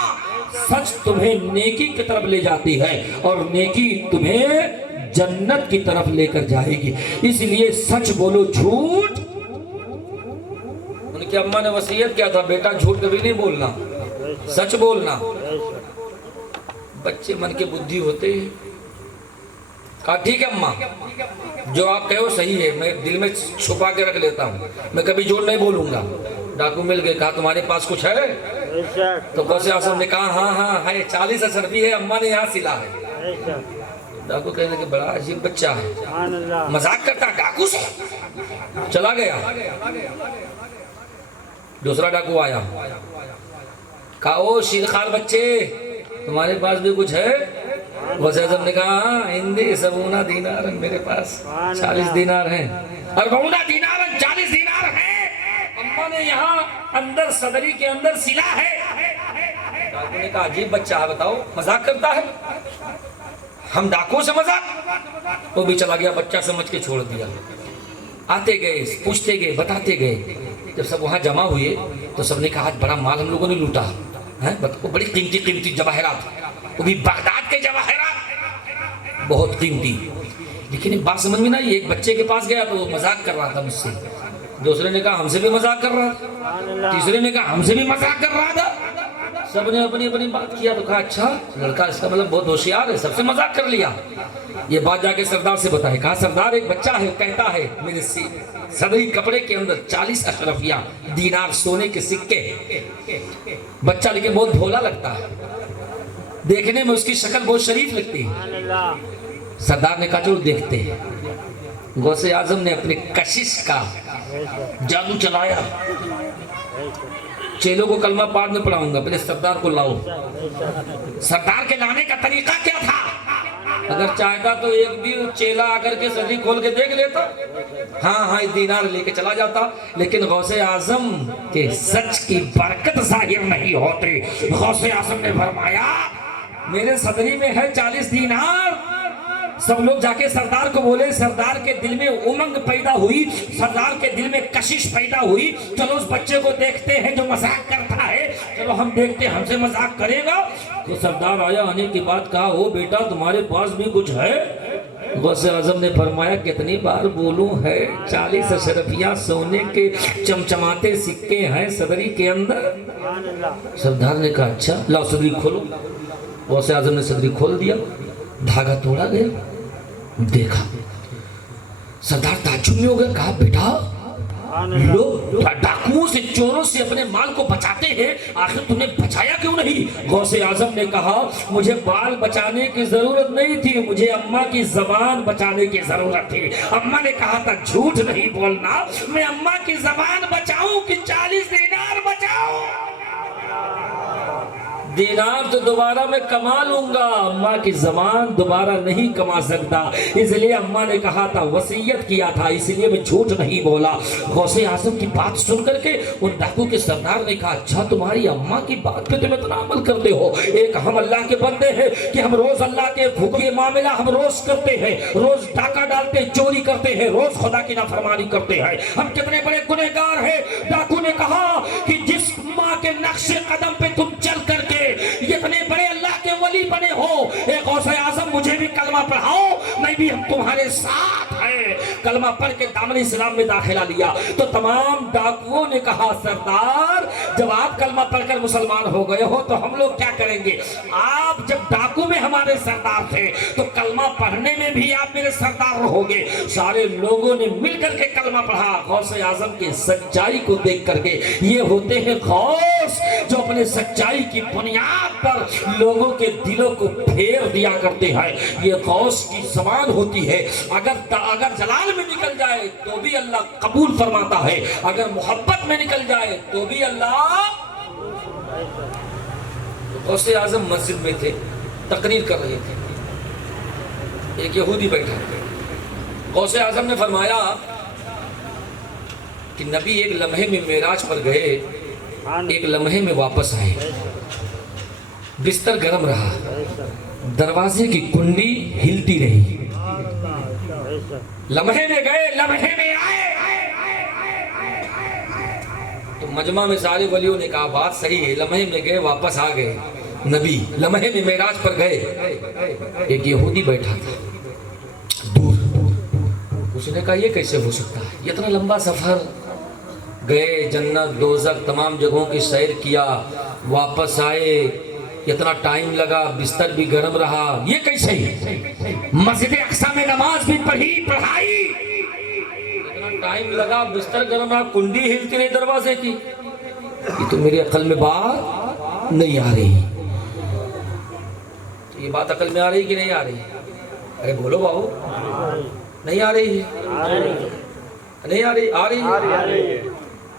سچ تمہیں نیکی کی طرف لے جاتی ہے اور نیکی تمہیں جنت کی طرف لے کر جائے گی. اس لیے سچ بولو، جھوٹ. ان کی اماں نے وصیت کیا تھا، بیٹا جھوٹ کبھی نہیں بولنا، سچ بولنا. بچے من کے بدھی ہوتے ہیں. کہا ٹھیک ہے اماں، جو آپ کہو صحیح ہے، میں دل میں چھپا کے رکھ لیتا ہوں، میں کبھی جھوٹ نہیں بولوں گا. ڈاکو مل گئے، کہا تمہارے پاس کچھ ہے؟ تو غوث اعظم نے کہا ہاں ہاں ہے، 40 اشرفی ہے، اماں نے یہاں سلا ہے. ڈاکو کہنے کہ بڑا عجیب بچہ ہے، مذاق کرتا ڈاکو سے. چلا گیا. دوسرا ڈاکو آیا، کہا او شیرخوار بچے، تمہارے پاس بھی کچھ ہے؟ غوث اعظم نے کہا ہاں، ہندی سبونا دینار میرے پاس 40 دینار ہیں. اور بونا دینار 40 دینار ہیں، اماں نے یہاں اندر صدری کے اندر سلا ہے. ڈاکو نے کہا عجیب بچہ ہے، بتاؤ مذاق کرتا ہے، ہم ڈاکو سے مذاق. وہ بھی چلا گیا، بچہ سمجھ کے چھوڑ دیا. آتے گئے، پوچھتے گئے، بتاتے گئے. جب سب وہاں جمع ہوئے تو سب نے کہا آج بڑا مال ہم لوگوں نے لوٹا ہے، بڑی قیمتی قیمتی جواہرات، وہ بھی بغداد کے جواہرات، بہت قیمتی. لیکن ایک بات سمجھ میں نہ آئی، ایک بچے کے پاس گیا تو وہ مذاق کر رہا تھا مجھ سے. دوسرے نے کہا ہم سے بھی مذاق کر رہا تھا، تیسرے نے کہا ہم سے بھی مذاق کر رہا تھا. سب نے اپنی اپنی بات کیا تو کہا اچھا لڑکا اس کا مطلب بہت ہوشیار ہے، سب سے مذاق کر لیا. یہ بات جا کے سردار سے بتائے. کہا سردار ایک بچہ ہے، کہتا ہے میرے صدری کپڑے کے اندر 40 اشرفیہ دینار سونے کے سکے. بچہ لیکن بہت بھولا لگتا ہے، دیکھنے میں اس کی شکل بہت شریف لگتی ہے. سردار نے کہا چلو دیکھتے ہیں. غوث اعظم نے اپنے کشش کا جادو چلایا. چیلوں کو کلمہ پاک میں پڑھاؤں گا، پہلے سردار کو لاؤ. سردار کے لانے کا طریقہ کیا تھا؟ اگر چاہتا تو ایک بھی چیلا آ کر کے صدری کھول کے دیکھ لیتا، ہاں دینار لے کے چلا جاتا. لیکن غوث اعظم کے سچ کی برکت ظاہر نہیں ہوتی. غوث اعظم نے فرمایا میرے صدری میں ہے 40 دینار. سب لوگ جا کے سردار کو بولے. سردار کے دل میں امنگ پیدا ہوئی، سردار کے دل میں کشش پیدا ہوئی. چلو اس بچے کو دیکھتے ہیں جو مذاق کرتا ہے، چلو ہم دیکھتے ہیں ہم سے مذاق کرے گا. تو سردار آیا، آنے کے بعد کہا او بیٹا تمہارے پاس بھی کچھ ہے؟ غوث اعظم نے فرمایا کتنی بار بولوں ہے، 40 اشرفیہ سونے کے چمچماتے سکے ہیں صدری کے اندر. سردار نے کہا اچھا لاؤ صدری کھولو. غوث اعظم نے صدری کھول دیا، دھاگا توڑا گیا. دیکھا سردار تعجب میں ہو گیا. کہا بیٹا لوگ ڈاکوؤں سے چوروں سے اپنے مال کو بچاتے ہیں، آخر تم نے بچایا کیوں نہیں؟ غوث اعظم نے کہا مجھے بال بچانے کی ضرورت نہیں تھی، مجھے اماں کی زبان بچانے کی ضرورت تھی. اماں نے کہا تھا جھوٹ نہیں بولنا، میں اماں کی زبان بچاؤں کہ 40 دینار بچاؤں. دینار تو دوبارہ میں کما لوں گا، اماں کی زبان دوبارہ نہیں کما سکتا، اس لیے اماں نے کہا تھا، وصیت کیا تھا، اس لیے میں جھوٹ نہیں بولا۔ غوث اعظم کی بات سن کر کے ان ڈاکو کے سردار نے کہا، اچھا تمہاری اماں کی بات پہ تم اتنا عمل کرتے ہو؟ ایک ہم اللہ کے بندے ہیں کہ ہم روز اللہ کے حکم کے معاملہ ہم روز کرتے ہیں، روز ڈاکہ ڈالتے، چوری کرتے ہیں، روز خدا کی نافرمانی کرتے ہیں، ہم کتنے بڑے گنہگار ہیں۔ ڈاکو نے کہا کہ جس ماں کے نقش قدم پہ تم چل کر کے اتنے بڑے اللہ کے ولی بنے ہو، اے غوث اعظم مجھے بھی کلمہ پڑھاؤ، میں بھی ہم تمہارے ساتھ ہیں۔ کلمہ پڑھ کے دامن اسلام میں داخلہ لیا تو تمام ڈاکوؤں نے کہا، سردار جب آپ کلمہ پڑھ کر مسلمان ہو گئے ہو تو ہم لوگ کیا کریں گے؟ آپ جب ڈاکو میں ہمارے سردار تھے تو کلمہ پڑھنے میں بھی آپ میرے سردار رہو گے۔ سارے لوگوں نے مل کر کے کلمہ پڑھا۔ غوث اعظم کی سچائی کو دیکھ کر کے، یہ ہوتے ہیں غوث جو اپنے سچائی کی بنیاد پر لوگوں کے دلوں کو پھیر دیا کرتے ہیں۔ یہ غوث کی زبان ہوتی ہے، اگر جلال میں نکل جائے تو بھی اللہ قبول فرماتا ہے، اگر محبت میں نکل جائے تو بھی اللہ۔ غوث اعظم مسجد میں تھے، تقریر کر رہے تھے، ایک یہودی بیٹھا تھا۔ غوث اعظم نے فرمایا کہ نبی ایک لمحے میں معراج پر گئے، ایک لمحے میں واپس آئے، بستر گرم رہا، دروازے کی کنڈی ہلتی رہی، لمحے میں گئے لمحے میں آئے۔ تو مجمع میں سارے ولیوں نے کہا بات صحیح ہے، لمحے میں گئے واپس آ گئے، نبی لمحے میں معراج پر گئے۔ ایک یہودی بیٹھا تھا دور، اس نے کہا یہ کیسے ہو سکتا ہے؟ اتنا لمبا سفر گئے، جنت دوزخ تمام جگہوں کی سیر کیا، واپس آئے، اتنا ٹائم لگا، بستر بھی گرم رہا، یہ کیسے ہی؟ مسجد اقصی میں نماز بھی پڑھائی، اتنا ٹائم لگا، بستر گرم رہا، کنڈی ہلتی رہی دروازے کی، یہ تو میری عقل میں بات نہیں آ رہی۔ یہ بات عقل میں آ رہی کہ نہیں آ رہی؟ ارے بولو باؤ، نہیں آ رہی ہے؟ نہیں آ رہی؟ آ رہی ہے؟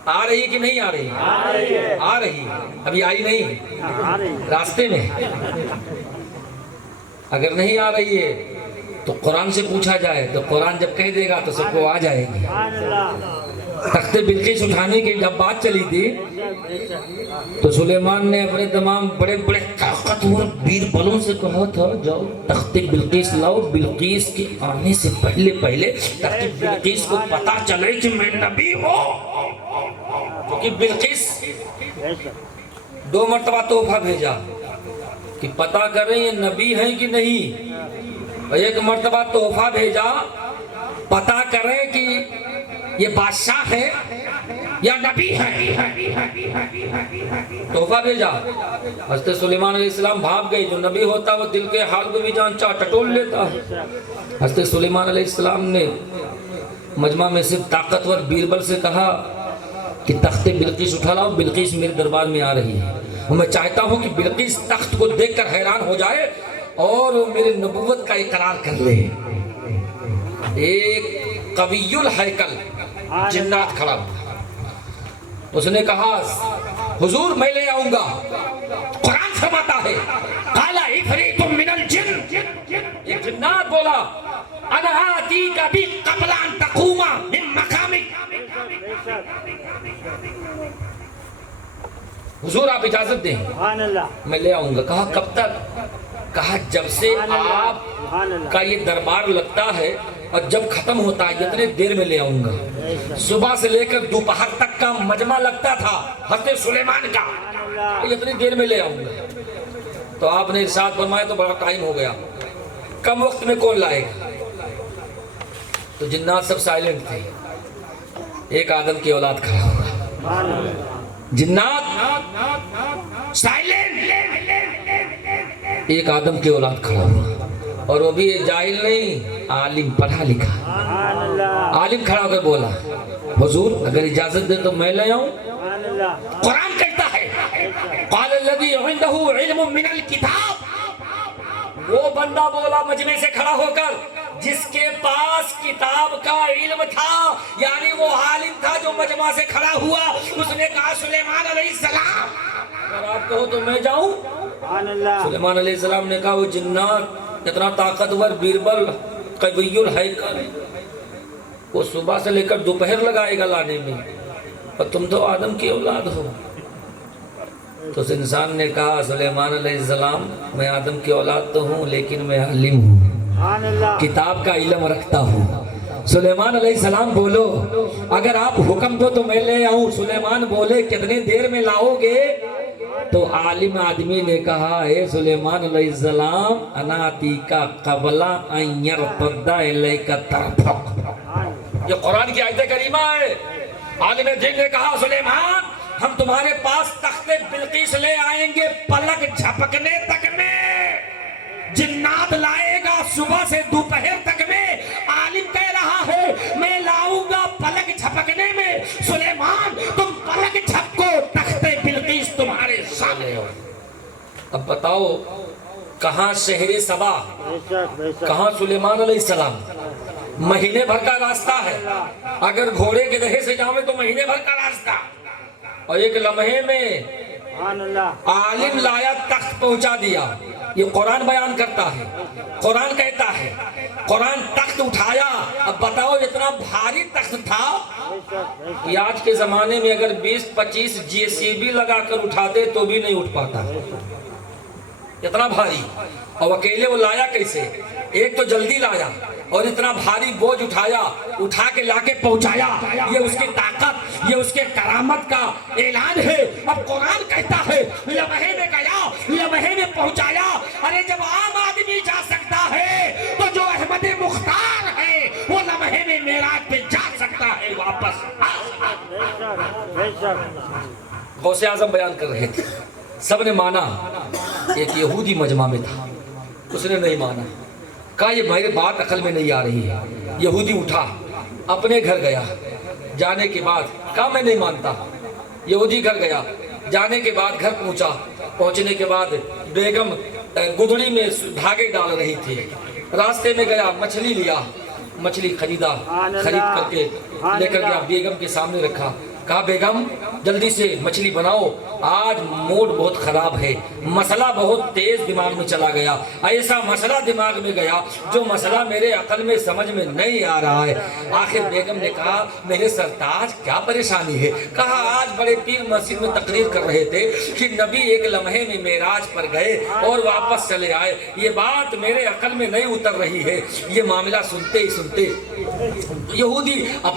آ رہی ہے کہ نہیں آ رہی؟ آ رہی ہے، ابھی آئی نہیں، راستے میں۔ اگر نہیں آ رہی ہے تو قرآن سے پوچھا جائے تو قرآن جب کہہ دے گا تو سب کو آ جائے گی۔ تخت بلقیس اٹھانے کی جب بات چلی تھی تو سلیمان نے اپنے تمام بڑے بڑے طاقتور بیر بلوں سے کہا تھا، جاؤ تخت بلقیس لاؤ، بلقیس کے آنے سے پہلے تخت بلقیس کو پتا چلے کہ میں نبی ہوں، کیونکہ بلقیس 2 مرتبہ تحفہ بھیجا کہ پتا کریں یہ نبی ہیں کہ نہیں، اور 1 مرتبہ تحفہ بھیجا پتا کریں کہ یہ بادشاہ ہے یا نبی ہے، تحفہ بھیجا۔ حضرت سلیمان علیہ السلام بھاگ گئے، جو نبی ہوتا وہ دل کے حال کو بھی جان چاہ ٹٹول لیتا ہے۔ حضرت سلیمان علیہ السلام نے مجمع میں صرف طاقتور بیربل سے کہا کہ تخت بلقیس اٹھا لاؤ، بلقیس میرے دربار میں آ رہی ہے، اور میں چاہتا ہوں کہ بلقیس تخت کو دیکھ کر حیران ہو جائے اور میرے نبوت کا اقرار کر لے۔ ایک قوی الہیکل جنات کھڑا، اس نے کہا حضور میں لے آؤں گا۔ قرآن فرماتا ہے قال عفریت من الجن، ایک جنات بولا انا آتیک بی قبل ان تقوم من مقامک، حضور آپ اجازت دیں میں لے آؤں گا۔ کہا کب تک؟ کہا جب سے آپ کا یہ دربار لگتا ہے اور جب ختم ہوتا ہے اتنے دیر میں لے آؤں گا۔ صبح سے لے کر دوپہر تک کا مجمع لگتا تھا حضرت سلیمان کا، اتنی دیر میں لے آؤں گا۔ تو آپ نے ارشاد فرمایا تو بڑا ٹائم ہو گیا، کم وقت میں کون لائے گا؟ تو جنات سب سائلنٹ تھے، ایک آدم کی اولاد کھڑا ہوگا، جنات سائلنٹ، ایک آدم کی اولاد کھڑا ہوگا، اور وہ بھی جاہل نہیں، عالم پڑھا لکھا عالم کھڑا ہو کر بولا حضور اگر اجازت دے تو میں لے آؤں۔ قرآن کہتا ہے قال الذی عنده علم من الکتاب، وہ بندہ بولا مجمع سے کھڑا ہو کر جس کے پاس کتاب کا علم تھا، یعنی وہ عالم تھا جو مجمع سے کھڑا ہوا، اس نے کہا سلیمان علیہ السلام اگر آپ کہو تو میں جاؤں۔ سلیمان علیہ السلام نے کہا وہ جنات اتنا طاقتور بیربل قوی الہیکل وہ صبح سے لے کر دوپہر لگائے گا لانے میں، اور تم تو آدم کی اولاد ہو۔ تو اس انسان نے کہا سلیمان علیہ السلام میں آدم کی اولاد تو ہوں لیکن میں عالم ہوں، کتاب کا علم رکھتا ہوں۔ سلیمان علیہ السلام بولو اگر آپ حکم دو تو میں لے آؤں۔ سلیمان بولے کتنے دیر میں لاؤ گے؟ تو عالم آدمی نے کہا اے سلیمان علیہ السلام اناتی کا قبل ان یرتد الیک طرفک۔ یہ قرآن کی آیت کریمہ ہے۔ عالم دین نے کہا سلیمان ہم تمہارے پاس تخت بلقیس لے آئیں گے پلک جھپکنے تک میں، جنات لائے گا صبح سے دوپہر تک میں۔ عالم کہہ رہا ہے میں لاؤں گا پلک جھپکنے میں۔ سلیمان تم پلک جھپکو تخت بلقیس تمہارے سامنے ہو۔ اب بتاؤ کہاں شہر سبا، کہاں سلیمان علیہ السلام؟ مہینے بھر کا راستہ ہے، اگر گھوڑے کے رہے سے جاؤں تو مہینے بھر کا راستہ، اور ایک لمحے میں عالم لایا تخت پہنچا دیا۔ یہ قرآن بیان کرتا ہے، قرآن کہتا ہے، قرآن تخت اٹھایا۔ اب بتاؤ اتنا بھاری تخت تھا کہ آج کے زمانے میں اگر 20-25 JCB لگا کر اٹھاتے تو بھی نہیں اٹھ پاتا، اتنا بھاری۔ اور اکیلے وہ لایا کیسے؟ ایک تو جلدی لایا اور اتنا بھاری بوجھ اٹھایا، اٹھا کے لا کے پہنچایا۔ یہ اس کی طاقت، یہ اس کے کرامت کا اعلان ہے۔ اب قرآن کہتا ہے لمحے میں گیا، لمحے میں پہنچایا۔ ارے جب عام آدمی جا سکتا ہے تو جو احمد مختار ہے وہ لمحے میں معراج پہ جا سکتا ہے واپس۔ غوث اعظم بیان کر رہے تھے، سب نے مانا۔ ایک یہودی مجمع میں تھا، اس نے نہیں مانا، کہا یہ میرے بات عقل میں نہیں آ رہی ہے۔ یہودی اٹھا اپنے گھر گیا، جانے کے بعد کہا میں نہیں مانتا۔ یہودی گھر گیا، جانے کے بعد گھر پہنچا، پہنچنے کے بعد بیگم گدڑی میں دھاگے ڈال رہی تھی۔ راستے میں گیا، مچھلی لیا، مچھلی خریدا، خرید کر کے لے کر گیا، بیگم کے سامنے رکھا۔ کہا بیگم جلدی سے مچھلی بناؤ، آج موڈ بہت خراب ہے، مسئلہ بہت تیز دماغ میں چلا گیا، ایسا مسئلہ دماغ میں گیا جو مسئلہ میرے عقل میں سمجھ میں نہیں آ رہا ہے۔ آخر بیگم نے کہا میرے سرتاج کیا پریشانی ہے؟ کہا آج بڑے پیر مسجد میں تقریر کر رہے تھے کہ نبی ایک لمحے میں معراج پر گئے اور واپس چلے آئے، یہ بات میرے عقل میں نہیں اتر رہی ہے۔ یہ معاملہ سنتے ہی سنتے یہودی اپنی